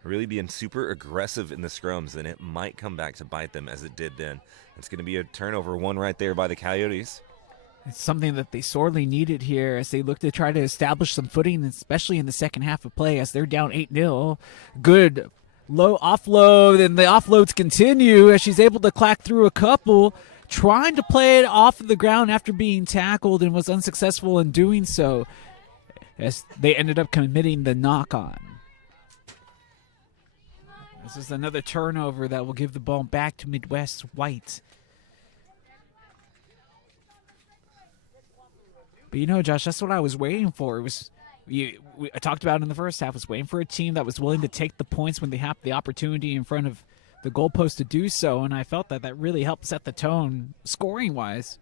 Really being super aggressive in the scrums, and it might come back to bite them as it did then. It's going to be a turnover, one right there by the Coyotes. It's something that they sorely needed here as they look to try to establish some footing, especially in the second half of play as they're down 8-0. Good low offload, and the offloads continue as she's able to clack through a couple, trying to play it off of the ground after being tackled and was unsuccessful in doing so as they ended up committing the knock-on. This is another turnover that will give the ball back to Midwest White. But you know, Josh, that's what I was waiting for. It was I talked about it in the first half. I was waiting for a team that was willing to take the points when they have the opportunity in front of the goalpost to do so, and I felt that really helped set the tone scoring-wise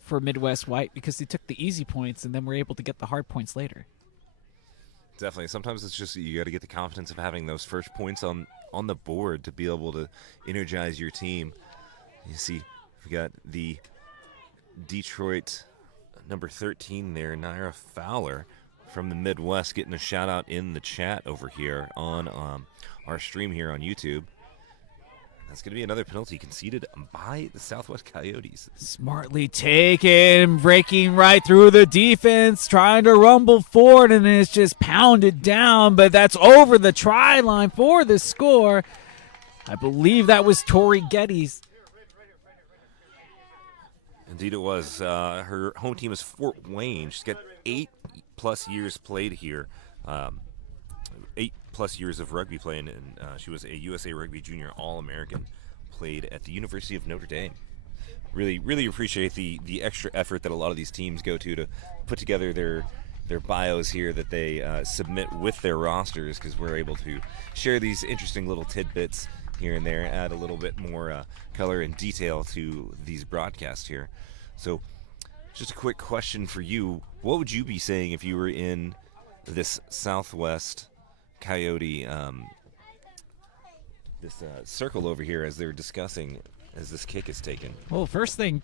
for Midwest White because they took the easy points and then were able to get the hard points later. Definitely. Sometimes it's just you got to get the confidence of having those first points on the board to be able to energize your team. You see, we got the Detroit number 13 there, Naira Fowler from the Midwest, getting a shout out in the chat over here on our stream here on YouTube. That's going to be another penalty conceded by the Southwest Coyotes. Smartly taken, breaking right through the defense, trying to rumble forward, and it's just pounded down, but that's over the try line for the score. I believe that was Tori Geddes. Indeed it was. Her home team is Fort Wayne. She's got 8+ years played here. 8+ years of rugby playing, and she was a USA Rugby Junior All-American, played at the University of Notre Dame. Really appreciate the extra effort that a lot of these teams go to put together their bios here that they submit with their rosters, because we're able to share these interesting little tidbits here and there, add a little bit more color and detail to these broadcasts here. So just a quick question for you. What would you be saying if you were in this Southwest Coyote circle over here as they're discussing as this kick is taken? Well, first thing,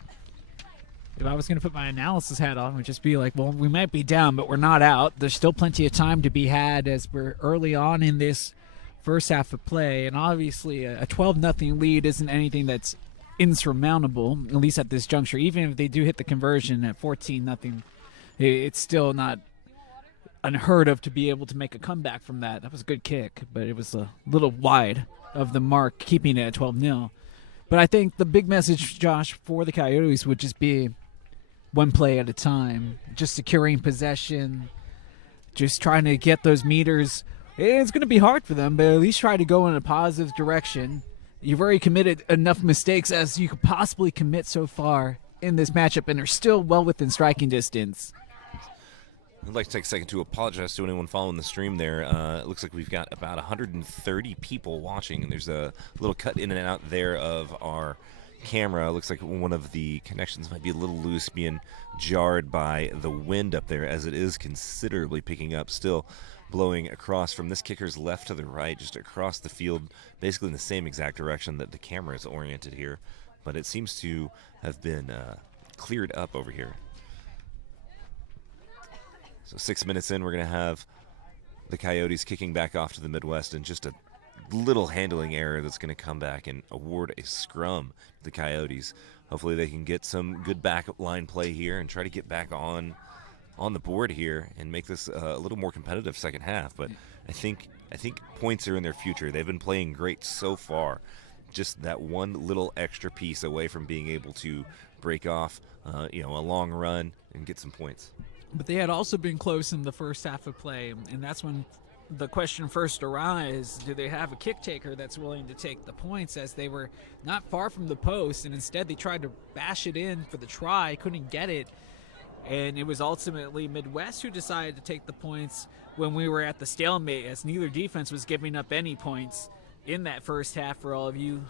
if I was going to put my analysis hat on, it would just be like, well, we might be down, but we're not out. There's still plenty of time to be had as we're early on in this first half of play. And obviously, a 12-0 lead isn't anything that's insurmountable, at least at this juncture. Even if they do hit the conversion at 14-0, it's still not unheard of to be able to make a comeback from that. That was a good kick, but it was a little wide of the mark, keeping it at 12-0. But I think the big message, Josh, for the Coyotes would just be one play at a time, just securing possession, just trying to get those meters. It's going to be hard for them, but at least try to go in a positive direction. You've already committed enough mistakes as you could possibly commit so far in this matchup, and are still well within striking distance. I'd like to take a second to apologize to anyone following the stream there. It looks like we've got about 130 people watching, and there's a little cut in and out there of our camera. It looks like one of the connections might be a little loose, being jarred by the wind up there, as it is considerably picking up, still blowing across from this kicker's left to the right, just across the field, basically in the same exact direction that the camera is oriented here. But it seems to have been cleared up over here. So 6 minutes in, we're going to have the Coyotes kicking back off to the Midwest, and just a little handling error that's going to come back and award a scrum to the Coyotes. Hopefully they can get some good back line play here and try to get back on the board here and make this a little more competitive second half. But I think points are in their future. They've been playing great so far. Just that one little extra piece away from being able to break off a long run and get some points. But they had also been close in the first half of play, and that's when the question first arises, do they have a kick taker that's willing to take the points, as they were not far from the post, and instead they tried to bash it in for the try, couldn't get it, and it was ultimately Midwest who decided to take the points when we were at the stalemate, as neither defense was giving up any points in that first half. For all of you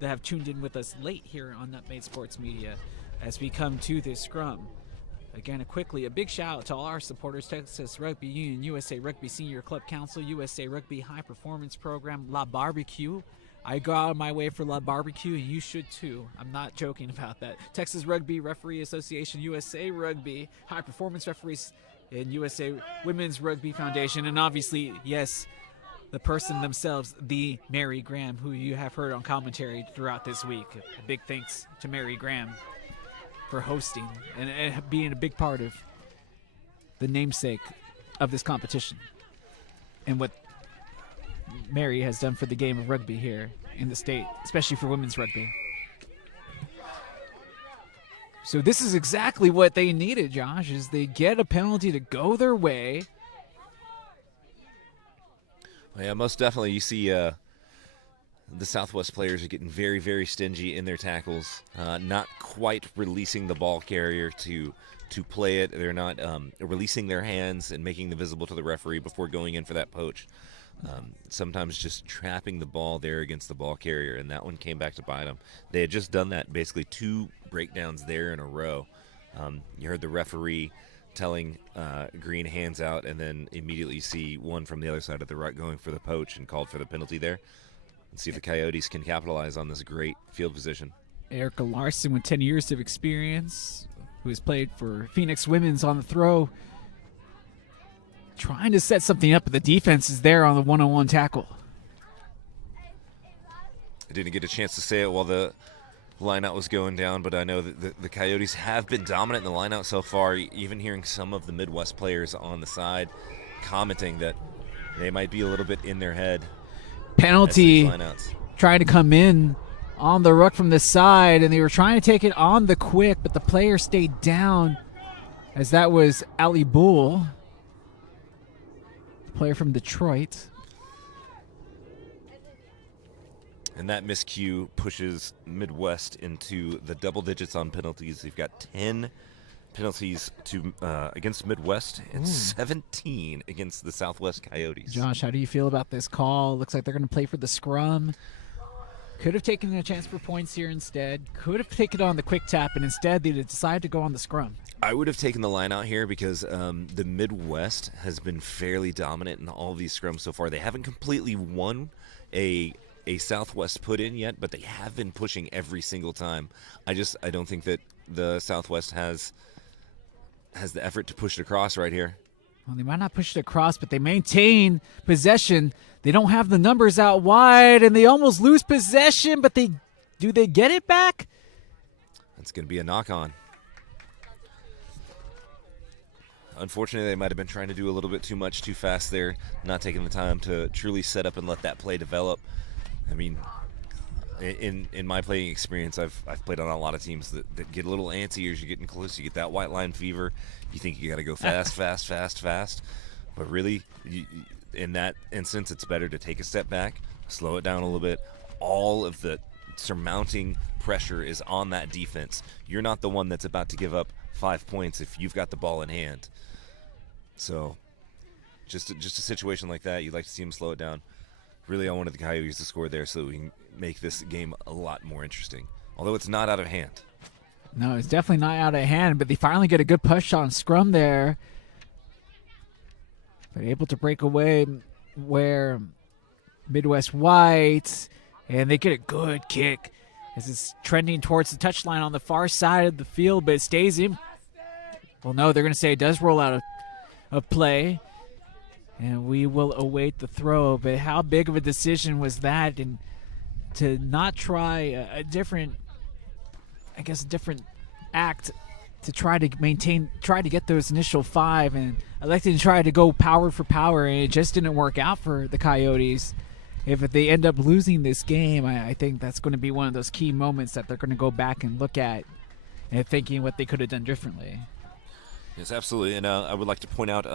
that have tuned in with us late here on Nutmade Sports Media as we come to this scrum. Again, quickly, a big shout out to all our supporters: Texas Rugby Union, USA Rugby Senior Club Council, USA Rugby High Performance Program, La Barbecue. I go out of my way for La Barbecue, and you should too. I'm not joking about that. Texas Rugby Referee Association, USA Rugby High Performance Referees, and USA Women's Rugby Foundation, and obviously, yes, the person themselves, the Mary Graham, who you have heard on commentary throughout this week. A big thanks to Mary Graham for hosting and being a big part of the namesake of this competition and what Mary has done for the game of rugby here in the state, especially for women's rugby. So this is exactly what they needed, Josh, is they get a penalty to go their way. Yeah, most definitely. You see the Southwest players are getting very, very stingy in their tackles, not quite releasing the ball carrier to play it. They're not releasing their hands and making them visible to the referee before going in for that poach. Sometimes just trapping the ball there against the ball carrier, and that one came back to bite them. They had just done that basically 2 breakdowns there in a row. You heard the referee telling Green hands out, and then immediately you see one from the other side of the ruck going for the poach and called for the penalty there. And see if the Coyotes can capitalize on this great field position. Erica Larson, with 10 years of experience, who has played for Phoenix Women's on the throw, trying to set something up, but the defense is there on the one-on-one tackle. I didn't get a chance to say it while the lineout was going down, but I know that the Coyotes have been dominant in the lineout so far, even hearing some of the Midwest players on the side commenting that they might be a little bit in their head. Penalty trying to come in on the ruck from the side, and they were trying to take it on the quick, but the player stayed down, as that was Ali Bull, the player from Detroit. And that miscue pushes Midwest into the double digits on penalties. They've got 10 penalties to against Midwest and 17 against the Southwest Coyotes. Josh, how do you feel about this call? Looks like they're going to play for the scrum. Could have taken a chance for points here instead. Could have taken it on the quick tap, and instead they decided to go on the scrum. I would have taken the line out here because the Midwest has been fairly dominant in all these scrums so far. They haven't completely won a Southwest put in yet, but they have been pushing every single time. I don't think that the Southwest has the effort to push it across right here. Well, they might not push it across, but they maintain possession. They don't have the numbers out wide, and they almost lose possession, but do they get it back? That's going to be a knock-on. Unfortunately, they might have been trying to do a little bit too much too fast there, not taking the time to truly set up and let that play develop. I mean, in my playing experience, I've played on a lot of teams that get a little antsy as you're getting close. You get that white line fever. You think you got to go fast, fast. But really, in that instance, it's better to take a step back, slow it down a little bit. All of the surmounting pressure is on that defense. You're not the one that's about to give up 5 points if you've got the ball in hand. So just a situation like that, you'd like to see them slow it down. Really, I wanted the Coyotes to score there so that we can make this game a lot more interesting, although it's not out of hand. No, it's definitely not out of hand, but they finally get a good push on scrum there. They're able to break away where Midwest White, and they get a good kick as it's trending towards the touchline on the far side of the field, but it stays in. Well, no, they're going to say it does roll out of play, and we will await the throw. But how big of a decision was that, and to not try a different act to try to get those initial 5, and elected to try to go power for power, and it just didn't work out for the Coyotes. If they end up losing this game, I think that's going to be one of those key moments that they're going to go back and look at and thinking what they could have done differently. Yes, absolutely. And I would like to point out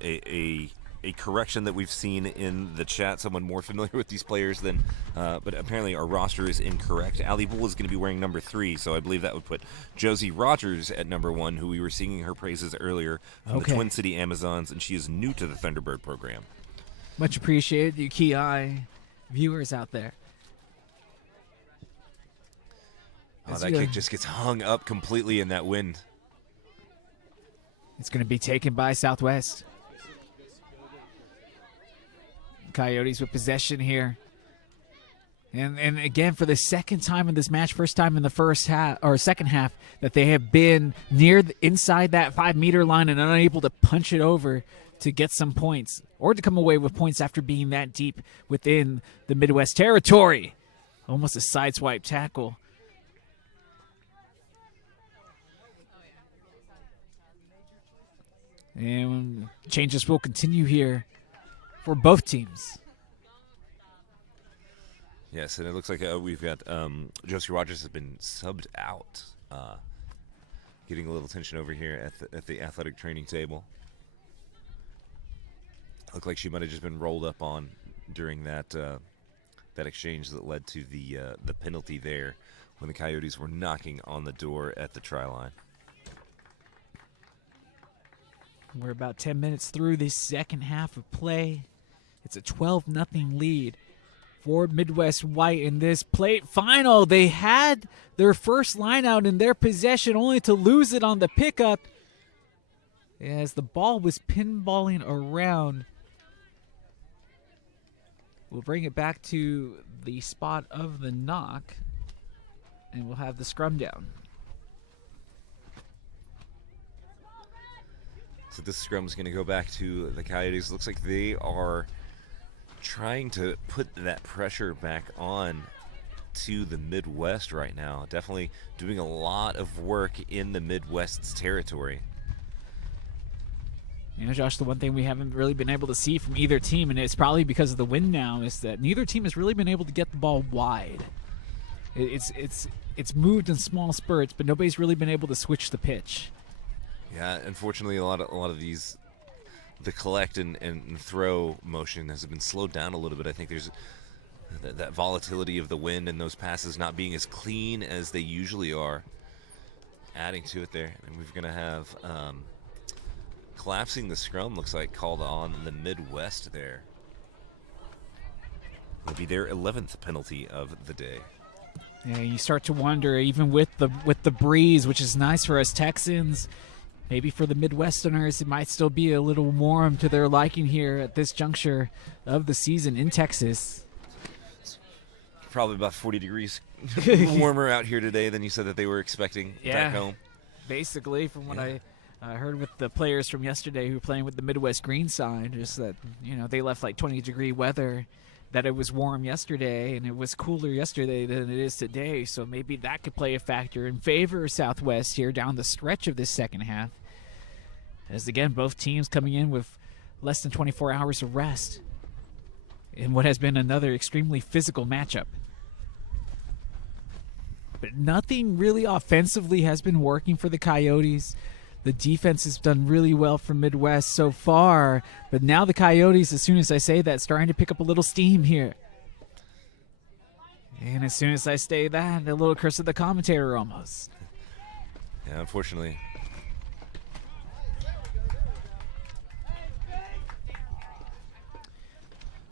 a correction that we've seen in the chat. Someone more familiar with these players than, but apparently our roster is incorrect. Ali Bull is going to be wearing number 3, so I believe that would put Josie Rogers at number 1, who we were singing her praises earlier from the Twin City Amazons, and she is new to the Thunderbird program. Much appreciated, you key eye viewers out there. Oh, that kick just gets hung up completely in that wind. It's going to be taken by Southwest. Coyotes with possession here. And again, for the second time in this match, first time in the first half or second half, that they have been inside that 5-meter line and unable to punch it over to get some points or to come away with points after being that deep within the Midwest territory. Almost a sideswipe tackle. And changes will continue here for both teams. Yes, and it looks like we've got Josie Rogers has been subbed out, getting a little tension over here at the athletic training table. Looked like she might have just been rolled up on during that exchange that led to the penalty there when the Coyotes were knocking on the door at the try line. We're about 10 minutes through this second half of play. It's a 12-0 lead for Midwest White in this plate final. They had their first line out in their possession only to lose it on the pickup as the ball was pinballing around. We'll bring it back to the spot of the knock, and we'll have the scrum down. So this scrum is going to go back to the Coyotes. Looks like they are trying to put that pressure back on to the Midwest right now. Definitely doing a lot of work in the Midwest's territory. You know, Josh, the one thing we haven't really been able to see from either team, and it's probably because of the wind now, is that neither team has really been able to get the ball wide. It's moved in small spurts, but nobody's really been able to switch the pitch. Yeah, unfortunately, a lot of these, the collect and throw motion has been slowed down a little bit. I think there's that volatility of the wind and those passes not being as clean as they usually are, adding to it there. And we're going to have collapsing the scrum, looks like, called on the Midwest there. It'll be their 11th penalty of the day. Yeah, you start to wonder, even with the breeze, which is nice for us Texans, maybe for the Midwesterners, it might still be a little warm to their liking here at this juncture of the season in Texas. probably about 40 degrees warmer out here today than you said that they were expecting back home. Basically, from what I heard with the players from yesterday who were playing with the Midwest Green side, just that, they left like 20-degree weather, that it was warm yesterday, and it was cooler yesterday than it is today, so maybe that could play a factor in favor of Southwest here down the stretch of this second half. As, again, both teams coming in with less than 24 hours of rest in what has been another extremely physical matchup. But nothing really offensively has been working for the Coyotes. The defense has done really well for Midwest so far, but now the Coyotes, as soon as I say that, starting to pick up a little steam here. And as soon as I say that, a little curse of the commentator almost. Yeah, unfortunately.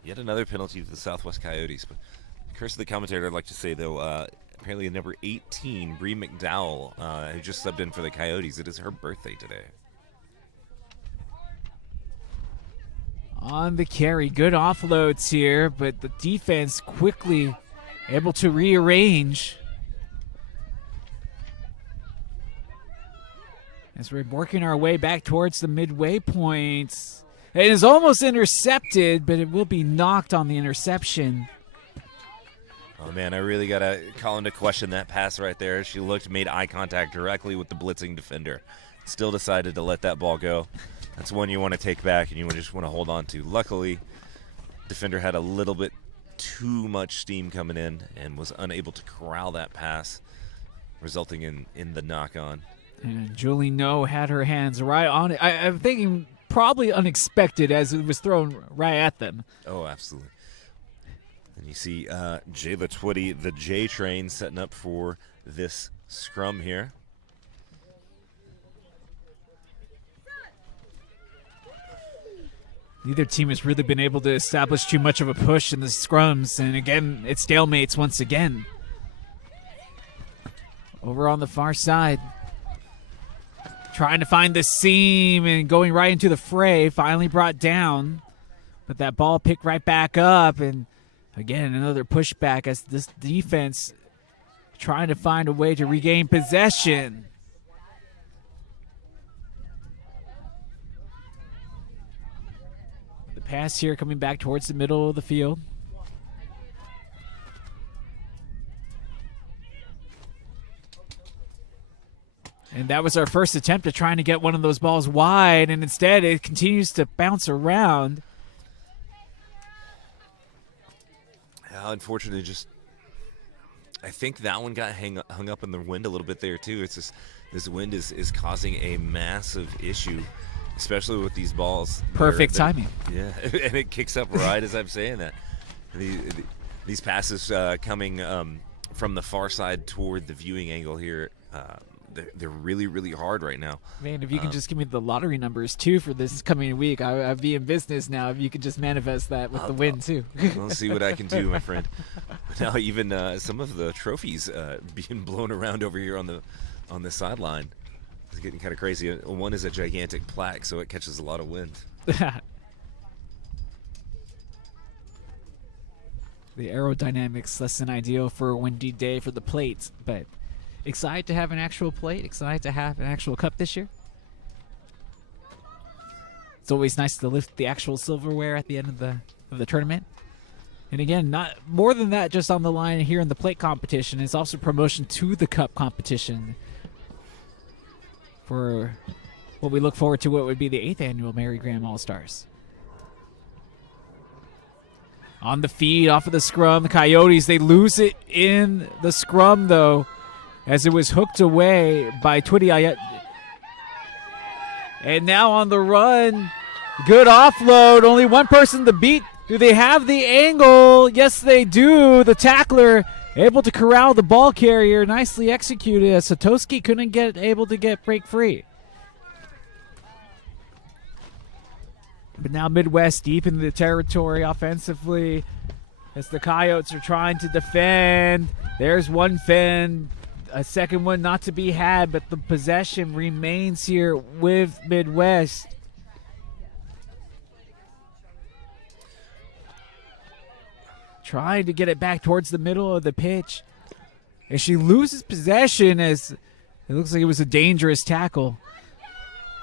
Yet another penalty to the Southwest Coyotes. But curse of the commentator, I'd like to say, though, apparently number 18, Bree McDowell, who just subbed in for the Coyotes. It is her birthday today. On the carry, good offloads here, but the defense quickly able to rearrange. As we're working our way back towards the midway points. It is almost intercepted, but it will be knocked on the interception. Oh, man, I really got to call into question that pass right there. She made eye contact directly with the blitzing defender. Still decided to let that ball go. That's one you want to take back and you just want to hold on to. Luckily, defender had a little bit too much steam coming in and was unable to corral that pass, resulting in the knock-on. And Julie No had her hands right on it. I'm thinking probably unexpected as it was thrown right at them. Oh, absolutely. And you see Jayla Twitty, the J train, setting up for this scrum here. Neither team has really been able to establish too much of a push in the scrums. And again, it's stalemates once again. Over on the far side. Trying to find the seam and going right into the fray. Finally brought down. But that ball picked right back up. And again, another pushback as this defense trying to find a way to regain possession. The pass here coming back towards the middle of the field. And that was our first attempt at trying to get one of those balls wide, and instead it continues to bounce around. Unfortunately, I think that one got hung up in the wind a little bit there too. It's just this wind is causing a massive issue, especially with these balls. Perfect timing. Yeah, and it kicks up right as I'm saying that. These passes coming from the far side toward the viewing angle here, they're really, really hard right now. Man, if you can just give me the lottery numbers, too, for this coming week, I'd be in business now if you could just manifest that with the win, too. I'll see what I can do, my friend. Now, even some of the trophies being blown around over here on the sideline. It's getting kind of crazy. One is a gigantic plaque, so it catches a lot of wind. The aerodynamics less than ideal for a windy day for the plates, but excited to have an actual plate, excited to have an actual cup this year. It's always nice to lift the actual silverware at the end of the tournament. And again, not more than that just on the line here in the plate competition. It's also promotion to the cup competition for what we look forward to, what would be the 8th annual Mary Graham All-Stars. On the feed, off of the scrum, the Coyotes, they lose it in the scrum, though, as it was hooked away by Twitty Ayet. And now on the run, good offload, only one person to beat. Do they have the angle? Yes, they do. The tackler able to corral the ball carrier, nicely executed as Satoshi couldn't break free. But now Midwest deep into the territory offensively as the Coyotes are trying to defend. There's one fend, a second one not to be had, but the possession remains here with Midwest. trying to get it back towards the middle of the pitch. And she loses possession as it looks like it was a dangerous tackle.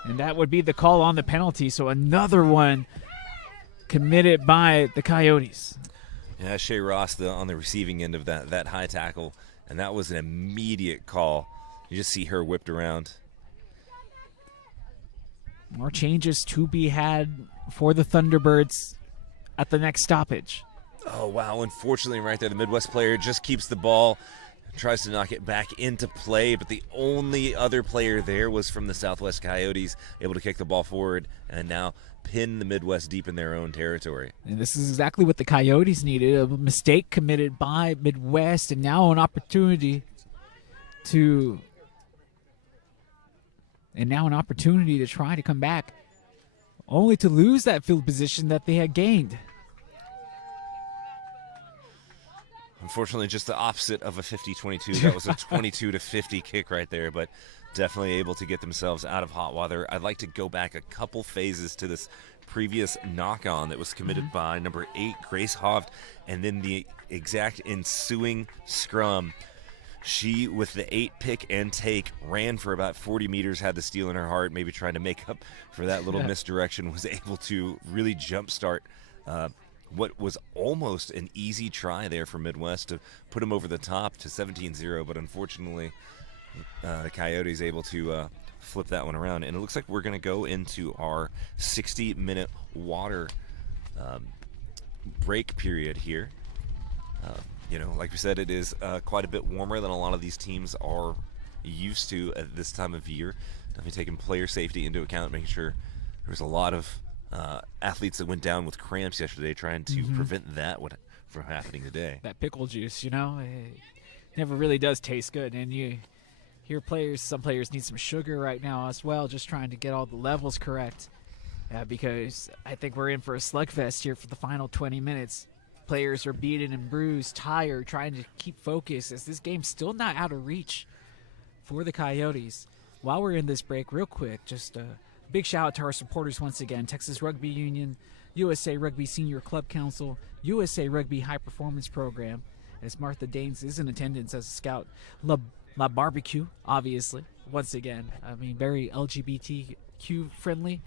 And that would be the call on the penalty. So another one committed by the Coyotes. Yeah, Shea Ross on the receiving end of that high tackle, and that was an immediate call. You just see her whipped around. More changes to be had for the Thunderbirds at the next stoppage. Oh, wow. Unfortunately, right there, the Midwest player just keeps the ball, tries to knock it back into play, but the only other player there was from the Southwest Coyotes, able to kick the ball forward and now pin the Midwest deep in their own territory. And this is exactly what the Coyotes needed, a mistake committed by Midwest, and now an opportunity to try to come back, only to lose that field position that they had gained. Unfortunately, just the opposite of a 50-22. That was a 22-50 kick right there, but definitely able to get themselves out of hot water. I'd like to go back a couple phases to this previous knock-on that was committed by number 8, Grace Hovd, and then the exact ensuing scrum. She, with the 8 pick and take, ran for about 40 meters, had the steel in her heart, maybe trying to make up for that little misdirection, was able to really jumpstart what was almost an easy try there for Midwest to put them over the top to 17-0, but unfortunately the Coyotes able to flip that one around. And it looks like we're going to go into our 60-minute water break period here. Like we said, it is quite a bit warmer than a lot of these teams are used to at this time of year. Definitely taking player safety into account, making sure there was a lot of athletes that went down with cramps yesterday, trying to prevent that from happening today. That pickle juice, it never really does taste good. And you hear some players need some sugar right now as well, just trying to get all the levels correct. Because I think we're in for a slugfest here for the final 20 minutes. Players are beaten and bruised, tired, trying to keep focus as this game's still not out of reach for the Coyotes. While we're in this break, real quick, just big shout out to our supporters once again: Texas Rugby Union, USA Rugby Senior Club Council, USA Rugby High Performance Program, as Martha Danes is in attendance as a scout. La Barbecue, obviously, once again. Very LGBTQ friendly.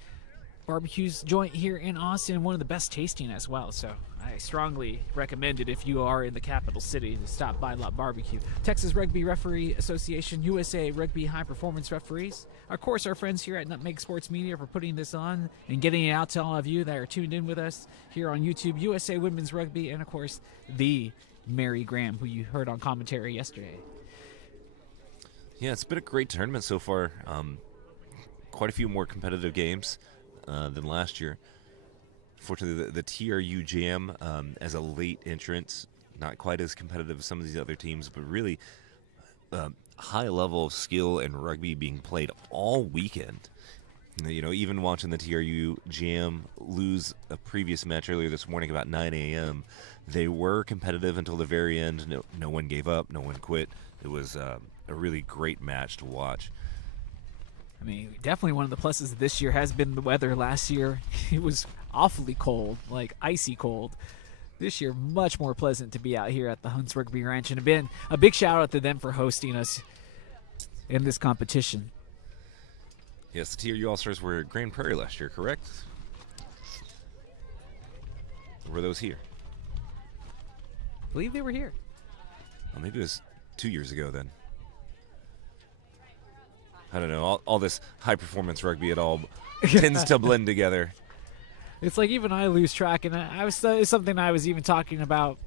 Barbecue's joint here in Austin, one of the best tasting as well. So I strongly recommend it if you are in the capital city to stop by La Barbecue. Texas Rugby Referee Association, USA Rugby High Performance Referees. Of course, our friends here at Nutmeg Sports Media for putting this on and getting it out to all of you that are tuned in with us here on YouTube. USA Women's Rugby, and of course, the Mary Graham, who you heard on commentary yesterday. Yeah, it's been a great tournament so far. Quite a few more competitive games than last year. Fortunately, the TRU Jam as a late entrance, not quite as competitive as some of these other teams, but really high level of skill and rugby being played all weekend. Even watching the TRU Jam lose a previous match earlier this morning about 9 a.m., they were competitive until the very end. No one gave up, no one quit. It was a really great match to watch. Definitely one of the pluses of this year has been the weather. Last year, it was awfully cold, like icy cold. This year, much more pleasant to be out here at the Hunts Rugby Ranch. And again, a big shout out to them for hosting us in this competition. Yes, the TRU All-Stars were at Grand Prairie last year, correct? Or were those here? I believe they were here. Well, maybe it was 2 years ago then. I don't know. All this high-performance rugby, it all tends to blend together. It's like even I lose track, and it's something I was even talking about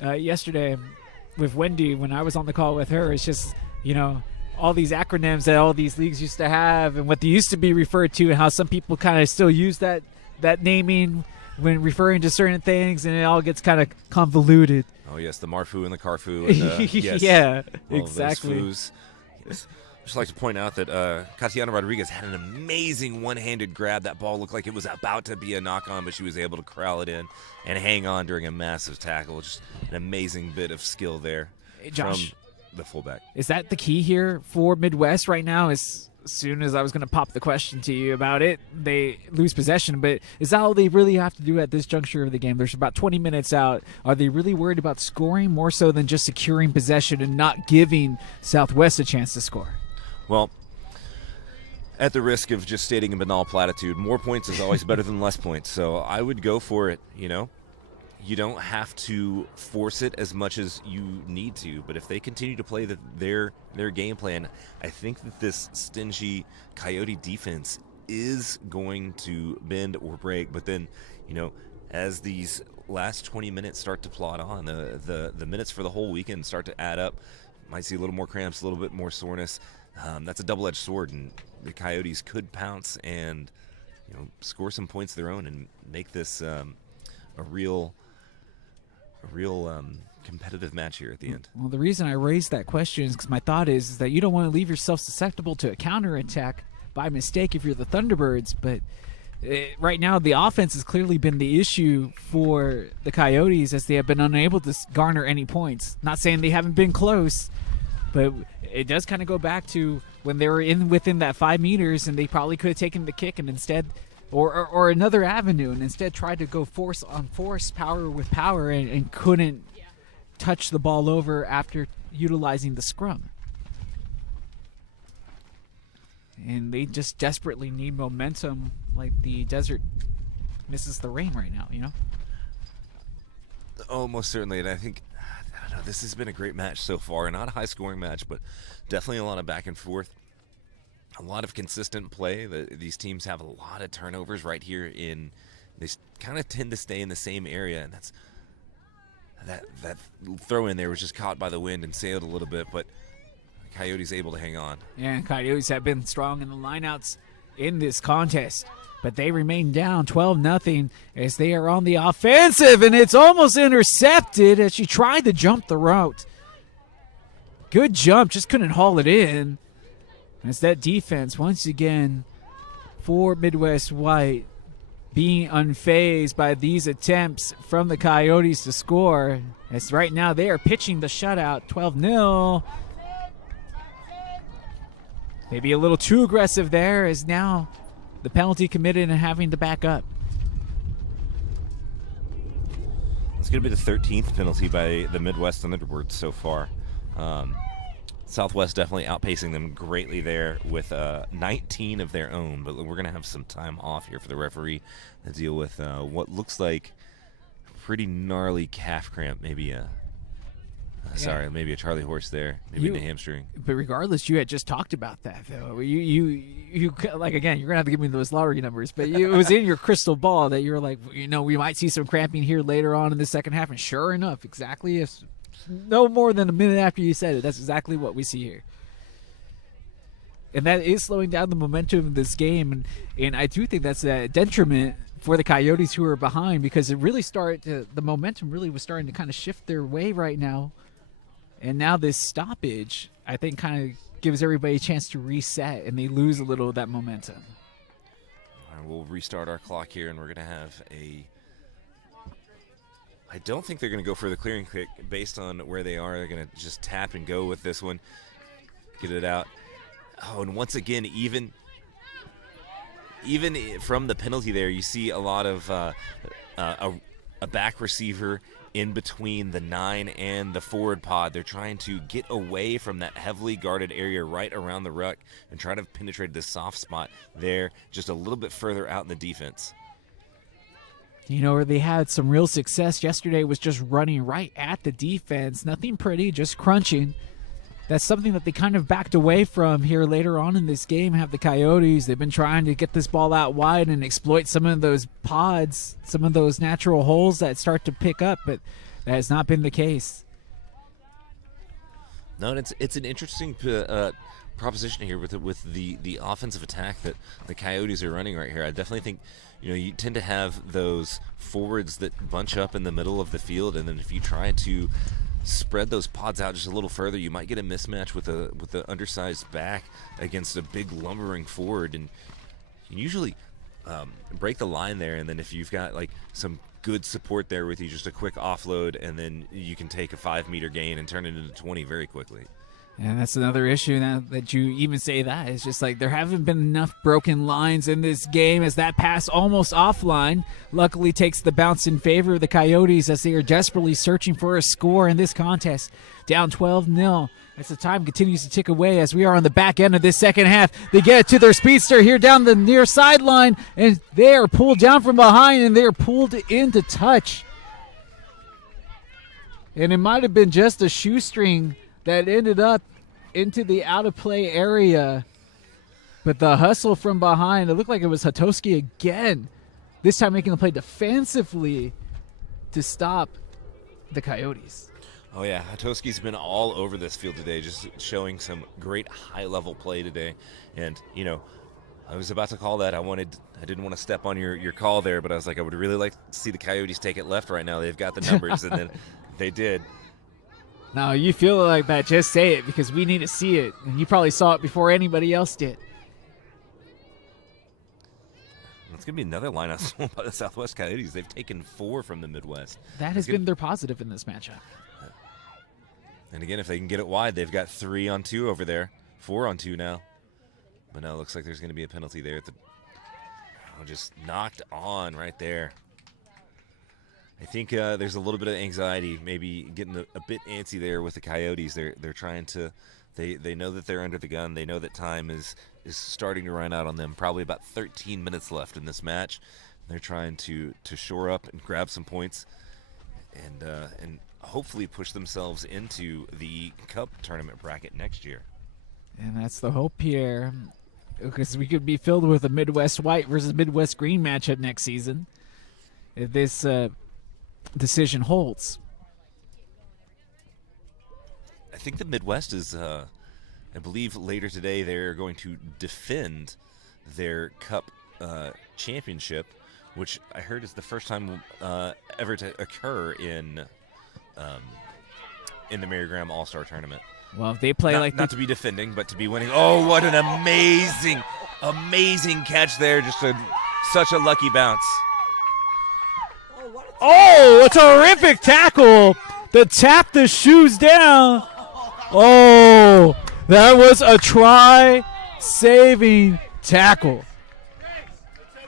yesterday with Wendy when I was on the call with her. It's just, all these acronyms that all these leagues used to have and what they used to be referred to, and how some people kind of still use that naming when referring to certain things, and it all gets kind of convoluted. Oh, yes, the Marfu and the Carfu. And, yes, yeah, all exactly. Of those yes. Just like to point out that Katiana Rodriguez had an amazing one-handed grab. That ball looked like it was about to be a knock-on, but she was able to corral it in and hang on during a massive tackle. Just an amazing bit of skill there Josh, from the fullback. Is that the key here for Midwest right now? Is as soon as I was going to pop the question to you about it, they lose possession. But is that all they really have to do at this juncture of the game? There's about 20 minutes out. Are they really worried about scoring more so than just securing possession and not giving Southwest a chance to score? Well, at the risk of just stating a banal platitude, more points is always better than less points. So I would go for it, You don't have to force it as much as you need to, but if they continue to play their game plan, I think that this stingy Coyote defense is going to bend or break. But then, as these last 20 minutes start to plod on, the minutes for the whole weekend start to add up. Might see a little more cramps, a little bit more soreness. That's a double-edged sword, and the Coyotes could pounce and score some points of their own and make this a real competitive match here at the end. Well, the reason I raised that question is because my thought is that you don't want to leave yourself susceptible to a counterattack by mistake if you're the Thunderbirds, but right now the offense has clearly been the issue for the Coyotes as they have been unable to garner any points. Not saying they haven't been close, but it does kind of go back to when they were within that 5 meters and they probably could have taken the kick and instead or another avenue and instead tried to go force on force, power with power, and couldn't touch the ball over after utilizing the scrum. And they just desperately need momentum like the desert misses the rain right now, Oh, most certainly. And I think, this has been a great match so far. Not a high-scoring match, but definitely a lot of back and forth. A lot of consistent play. These teams have a lot of turnovers right here they kind of tend to stay in the same area, and that throw in there was just caught by the wind and sailed a little bit, but the Coyotes able to hang on. Yeah, Coyotes have been strong in the lineouts in this contest, but they remain down 12-0 as they are on the offensive, and it's almost intercepted as she tried to jump the route. Good jump, just couldn't haul it in. As that defense, once again, for Midwest White, being unfazed by these attempts from the Coyotes to score. As right now they are pitching the shutout, 12-0. Maybe a little too aggressive there as now the penalty committed and having to back up. It's going to be the 13th penalty by the Midwest Thunderbirds so far. Southwest definitely outpacing them greatly there with 19 of their own, but we're going to have some time off here for the referee to deal with what looks like pretty gnarly calf cramp, maybe maybe a Charlie horse there, maybe in the hamstring. But regardless, you had just talked about that, though. You like, again, you're going to have to give me those lottery numbers, but it was in your crystal ball that you were like, we might see some cramping here later on in the second half, and sure enough, exactly no more than a minute after you said it, that's exactly what we see here. And that is slowing down the momentum of this game, and I do think that's a detriment for the Coyotes who are behind, because it really the momentum really was starting to kind of shift their way right now. And now this stoppage, I think, kind of gives everybody a chance to reset, and they lose a little of that momentum. All right, we'll restart our clock here, and we're going to have I don't think they're going to go for the clearing kick based on where they are. They're going to just tap and go with this one, get it out. Oh, and once again, even from the penalty there, you see a lot of a back receiver in between the 9 and the forward pod. They're trying to get away from that heavily guarded area right around the ruck and try to penetrate this soft spot there just a little bit further out in the defense. Where they had some real success yesterday was just running right at the defense. Nothing pretty, just crunching. That's something that they kind of backed away from here later on in this game, have the Coyotes. They've been trying to get this ball out wide and exploit some of those pods, some of those natural holes that start to pick up, but that has not been the case. No, and it's an interesting proposition here with the offensive attack that the Coyotes are running right here. I definitely think you tend to have those forwards that bunch up in the middle of the field, and then if you try to spread those pods out just a little further, you might get a mismatch with the undersized back against a big lumbering forward, and you usually break the line there. And then if you've got like some good support there with you, just a quick offload, and then you can take a 5-meter gain and turn it into 20 very quickly. And that's another issue now that you even say that. It's just like there haven't been enough broken lines in this game as that pass almost offline luckily takes the bounce in favor of the Coyotes as they are desperately searching for a score in this contest. Down 12-0 as the time continues to tick away as we are on the back end of this second half. They get it to their speedster here down the near sideline, and they are pulled down from behind, and they are pulled into touch. And it might have been just a shoestring that ended up into the out-of-play area. But the hustle from behind, it looked like it was Hatoski again, this time making the play defensively to stop the Coyotes. Oh, yeah. Hatoski's been all over this field today, just showing some great high-level play today. And, you know, I was about to call that. I didn't want to step on your call there, but I was like, I would really like to see the Coyotes take it left right now. They've got the numbers, and then they did. Now, you feel like that, just say it because we need to see it. And you probably saw it before anybody else did. It's going to be another lineout by the Southwest Coyotes. They've taken 4 from the Midwest. That has been their positive in this matchup. And again, if they can get it wide, they've got 3 on 2 over there. 4 on 2 now. But now it looks like there's going to be a penalty there. Just knocked on right there. I think there's a little bit of anxiety, maybe getting a bit antsy there with the Coyotes. They're trying to, they know that they're under the gun. They know that time is starting to run out on them. Probably about 13 minutes left in this match. They're trying to shore up and grab some points, and hopefully push themselves into the Cup tournament bracket next year. And that's the hope here, because we could be filled with a Midwest White versus Midwest Green matchup next season if this decision holds. I think the Midwest is, I believe later today they're going to defend their Cup championship, which I heard is the first time ever to occur in the Mary Graham All-Star Tournament. Well, if they play not to be defending, but to be winning. Oh, what an amazing catch there! Just such a lucky bounce. Oh, a terrific tackle to tap the shoes down. Oh, that was a try-saving tackle.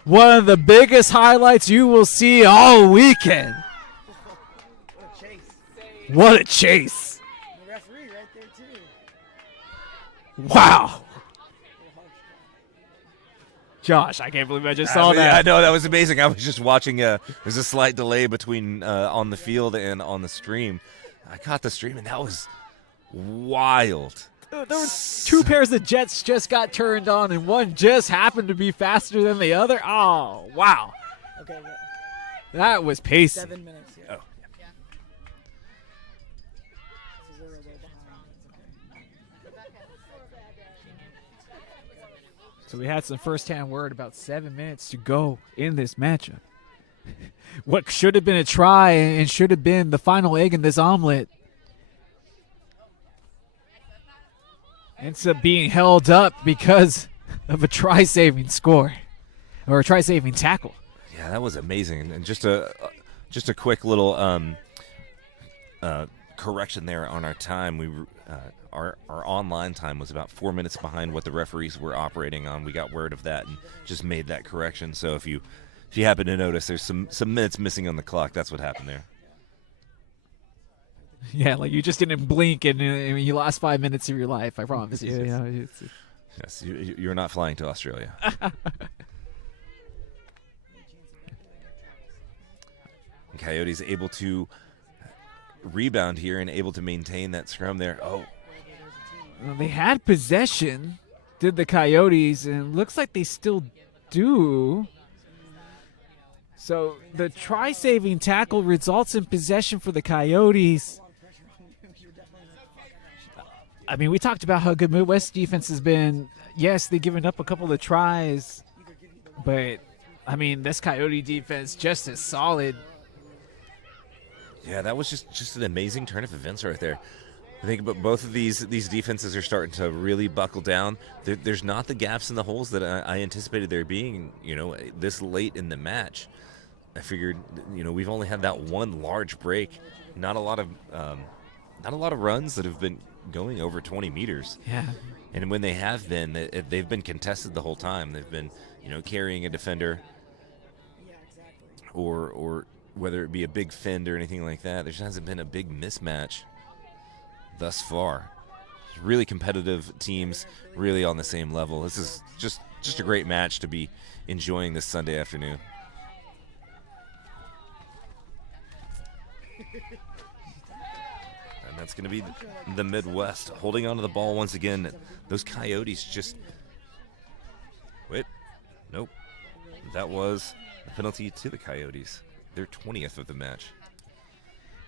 One of the biggest highlights you will see all weekend. What a chase. The referee right there, too. Wow. Josh, I can't believe I just saw that. I know, that was amazing. I was just watching. There's a slight delay between on the field and on the stream. I caught the stream, and that was wild. There were 2 pairs of jets just got turned on, and one just happened to be faster than the other. Oh, wow. Okay, yeah. That was pacey. 7 minutes. Yeah. Oh, So they're right behind. It's okay. So we had some first-hand word about 7 minutes to go in this matchup. What should have been a try and should have been the final egg in this omelet ends up being held up because of a try-saving score or a try-saving tackle. yeah, that was amazing. And just a quick little correction there on our time. We our online time was about 4 minutes behind what the referees were operating on. We got word of that and just made that correction. So if you happen to notice, there's some minutes missing on the clock. That's what happened there. Yeah, like you just didn't blink and you lost 5 minutes of your life. I promise you. Yes, you're not flying to Australia. Coyotes able to rebound here and able to maintain that scrum there. Oh, Well, they had possession, did the Coyotes, and it looks like they still do. So the try-saving tackle results in possession for the Coyotes. I mean, we talked about how good Midwest defense has been. Yes, they've given up a couple of tries, but, I mean, this Coyote defense just as solid. yeah, that was just an amazing turn of events right there. I think both of these defenses are starting to really buckle down. There's not the gaps and the holes that I anticipated there being, this late in the match. I figured, we've only had that one large break, not a lot of not a lot of runs that have been going over 20 meters. Yeah. And when they have been, they've been contested the whole time. They've been, carrying a defender, or whether it be a big fend or anything like that. There just hasn't been a big mismatch thus far. Really competitive teams, really on the same level. This is just a great match to be enjoying this Sunday afternoon. And that's going to be the Midwest holding onto the ball once again. Those Coyotes just... Wait. Nope. That was a penalty to the Coyotes. Their 20th of the match.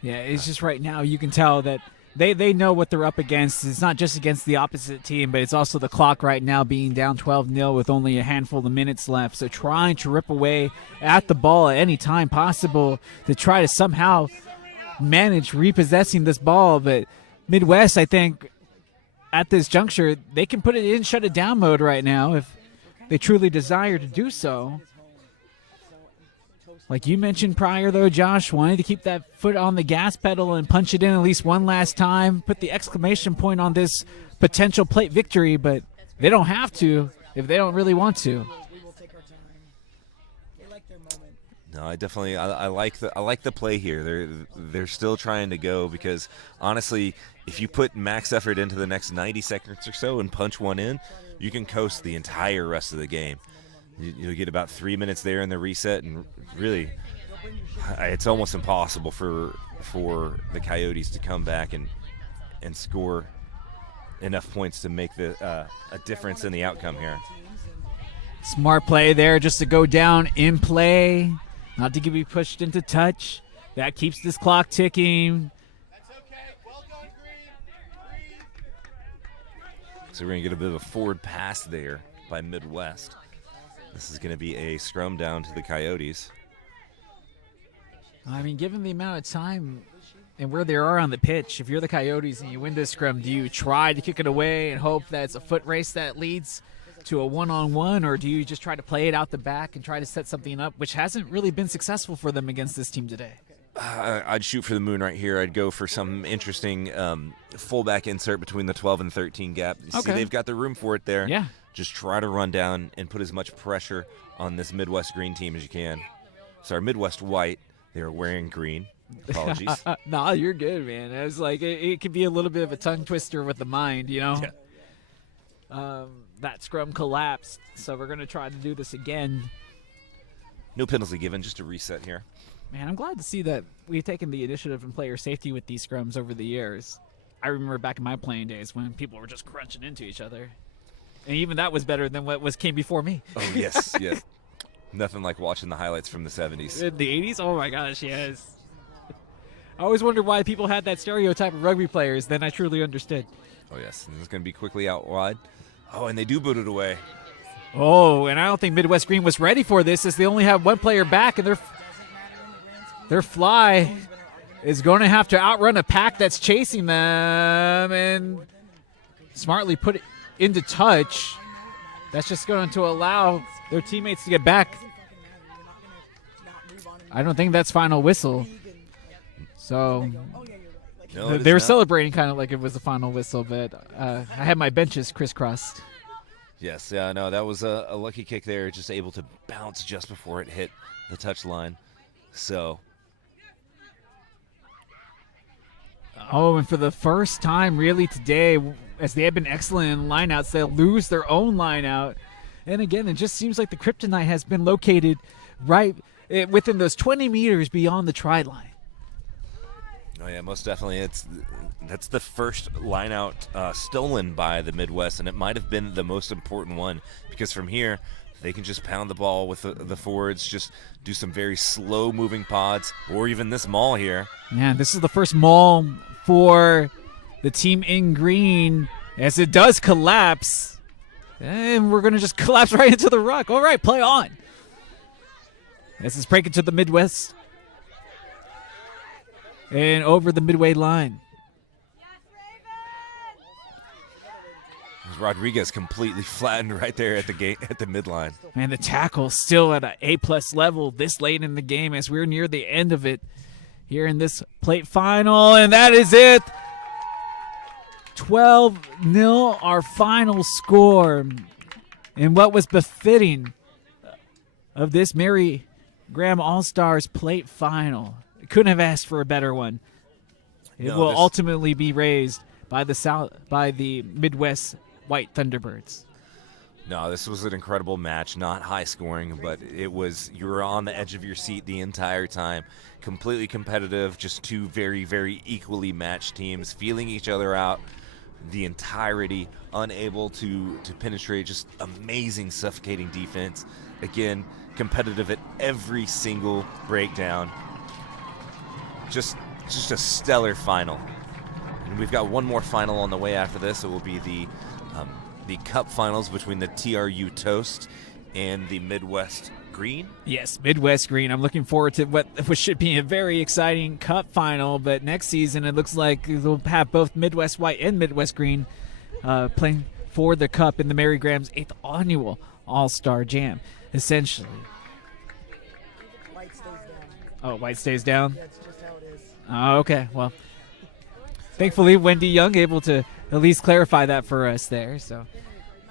Yeah, it's just right now you can tell that they know what they're up against. It's not just against the opposite team, but it's also the clock right now being down 12-0 with only a handful of minutes left. So trying to rip away at the ball at any time possible to try to somehow manage repossessing this ball. But Midwest, I think, at this juncture, they can put it in shut it down mode right now if they truly desire to do so. Like you mentioned prior, though, Josh, wanting to keep that foot on the gas pedal and punch it in at least one last time, put the exclamation point on this potential plate victory, but they don't have to if they don't really want to. No, I like the play here. They're still trying to go because honestly, if you put max effort into the next 90 seconds or so and punch one in, you can coast the entire rest of the game. You'll get about 3 minutes there in the reset, and really, it's almost impossible for the Coyotes to come back and score enough points to make a difference in the outcome here. Smart play there just to go down in play, not to be pushed into touch. That keeps this clock ticking. So we're going to get a bit of a forward pass there by Midwest. This is going to be a scrum down to the Coyotes. I mean, given the amount of time and where they are on the pitch, if you're the Coyotes and you win this scrum, do you try to kick it away and hope that it's a foot race that leads to a one-on-one, or do you just try to play it out the back and try to set something up, which hasn't really been successful for them against this team today? I'd shoot for the moon right here. I'd go for some interesting fullback insert between the 12 and 13 gap. You see, they've got the room for it there. Yeah. Just try to run down and put as much pressure on this Midwest green team as you can. Sorry, Midwest white. They're wearing green. Apologies. No, you're good, man. I was like, it could be a little bit of a tongue twister with the mind, you know? Yeah. That scrum collapsed, so we're going to try to do this again. No penalty given, just a reset here. Man, I'm glad to see that we've taken the initiative in player safety with these scrums over the years. I remember back in my playing days when people were just crunching into each other. And even that was better than what came before me. Oh, yes, yes. Nothing like watching the highlights from the 70s. In the 80s? Oh, my gosh, yes. I always wondered why people had that stereotype of rugby players. Then I truly understood. Oh, yes. And this is going to be quickly out wide. Oh, and they do boot it away. Oh, and I don't think Midwest Green was ready for this, as they only have one player back, and their fly is going to have to outrun a pack that's chasing them and smartly put it into touch. That's just going to allow their teammates to get back. I don't think that's final whistle. So No, they were celebrating kind of like it was the final whistle, but I had my benches crisscrossed. Yes, yeah, no, that was a lucky kick there, just able to bounce just before it hit the touch line. So. Oh, and for the first time really today, as they have been excellent in lineouts, they'll lose their own lineout. And again, it just seems like the kryptonite has been located right within those 20 meters beyond the try line. Oh yeah, most definitely. That's the first line out stolen by the Midwest, and it might have been the most important one, because from here they can just pound the ball with the forwards, just do some very slow moving pods, or even this maul here. Yeah, this is the first maul for the team in green, as it does collapse, and we're gonna just collapse right into the ruck. All right, play on. This is breaking to the Midwest. And over the midway line. Rodriguez completely flattened right there at the midline. And the tackle still at an A+ level this late in the game as we're near the end of it here in this plate final. And that is it. 12-0, our final score. And what was befitting of this Mary Graham All-Stars plate final. Couldn't have asked for a better one. It will ultimately be raised by the Midwest White Thunderbirds. No, this was an incredible match. Not high scoring, but you were on the edge of your seat the entire time. Completely competitive, just two very, very equally matched teams, feeling each other out the entirety, unable to penetrate, just amazing, suffocating defense. Again, competitive at every single breakdown. Just a stellar final. And we've got one more final on the way after this. It will be the Cup Finals between the TRU Toast and the Midwest Green. Yes, Midwest Green. I'm looking forward to what should be a very exciting Cup Final, but next season it looks like they'll have both Midwest White and Midwest Green playing for the Cup in the Mary Graham's 8th annual All-Star Jam, essentially. White stays down. Oh, White stays down? That's just how it is. Oh, okay. Well, thankfully, Wendy Young able to at least clarify that for us there. So,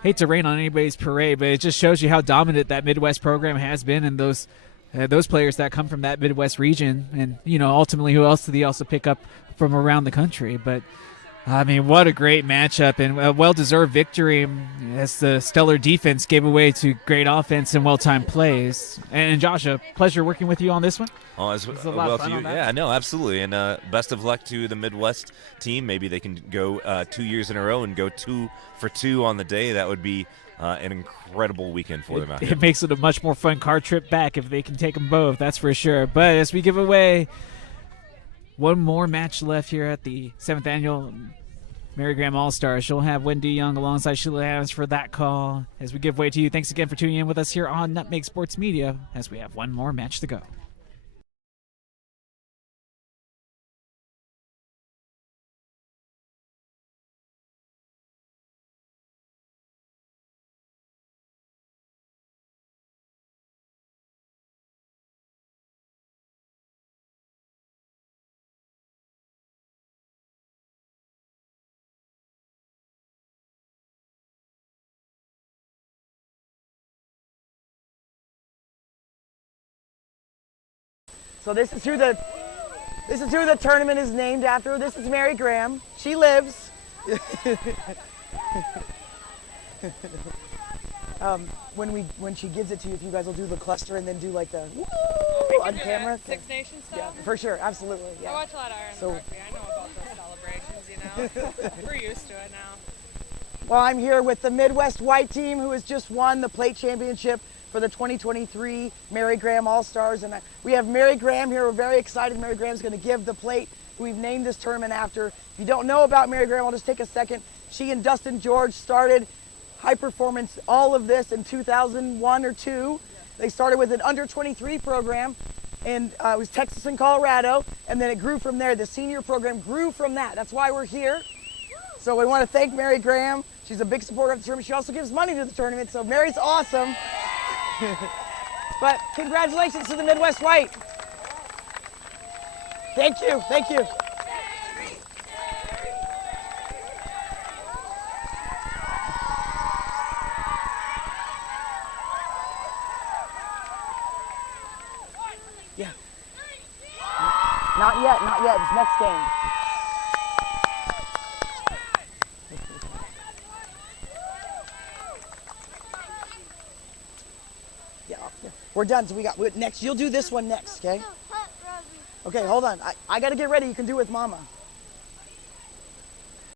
hate to rain on anybody's parade, but it just shows you how dominant that Midwest program has been, and those players that come from that Midwest region, and ultimately, who else do they also pick up from around the country? But I mean, what a great matchup and a well-deserved victory as the stellar defense gave away to great offense and well-timed plays. And Josh, a pleasure working with you on this one. Oh, as well to you. Yeah, no, absolutely. And best of luck to the Midwest team. Maybe they can go 2 years in a row and go 2 for 2 on the day. That would be an incredible weekend for them out here. It makes it a much more fun car trip back if they can take them both, that's for sure. But as we give away one more match left here at the 7th annual Mary Graham All-Stars, she'll have Wendy Young alongside Sheila Adams for that call as we give way to you. Thanks again for tuning in with us here on Nutmeg Sports Media as we have one more match to go. So this is who the tournament is named after. This is Mary Graham. She lives. When she gives it to you, if you guys will do the cluster and then do like the woo on camera. Six Nations stuff? Yeah, for sure, absolutely. Yeah. I watch a lot of Iron Rugby. I know about those celebrations, We're used to it now. Well, I'm here with the Midwest White team who has just won the plate championship for the 2023 Mary Graham All-Stars. And we have Mary Graham here. We're very excited. Mary Graham's going to give the plate who we've named this tournament after. If you don't know about Mary Graham, I'll just take a second. She and Dustin George started high performance, all of this in 2001 or 2. They started with an under 23 program, and it was Texas and Colorado, and then it grew from there. The senior program grew from that. That's why we're here. So we want to thank Mary Graham. She's a big supporter of the tournament. She also gives money to the tournament, so Mary's awesome. But congratulations to the Midwest White. Thank you, thank you. Yeah. Not yet, not yet. It's next game. We're done. So we got next. You'll do this one next, okay? Okay, hold on. I got to get ready. You can do it with Mama.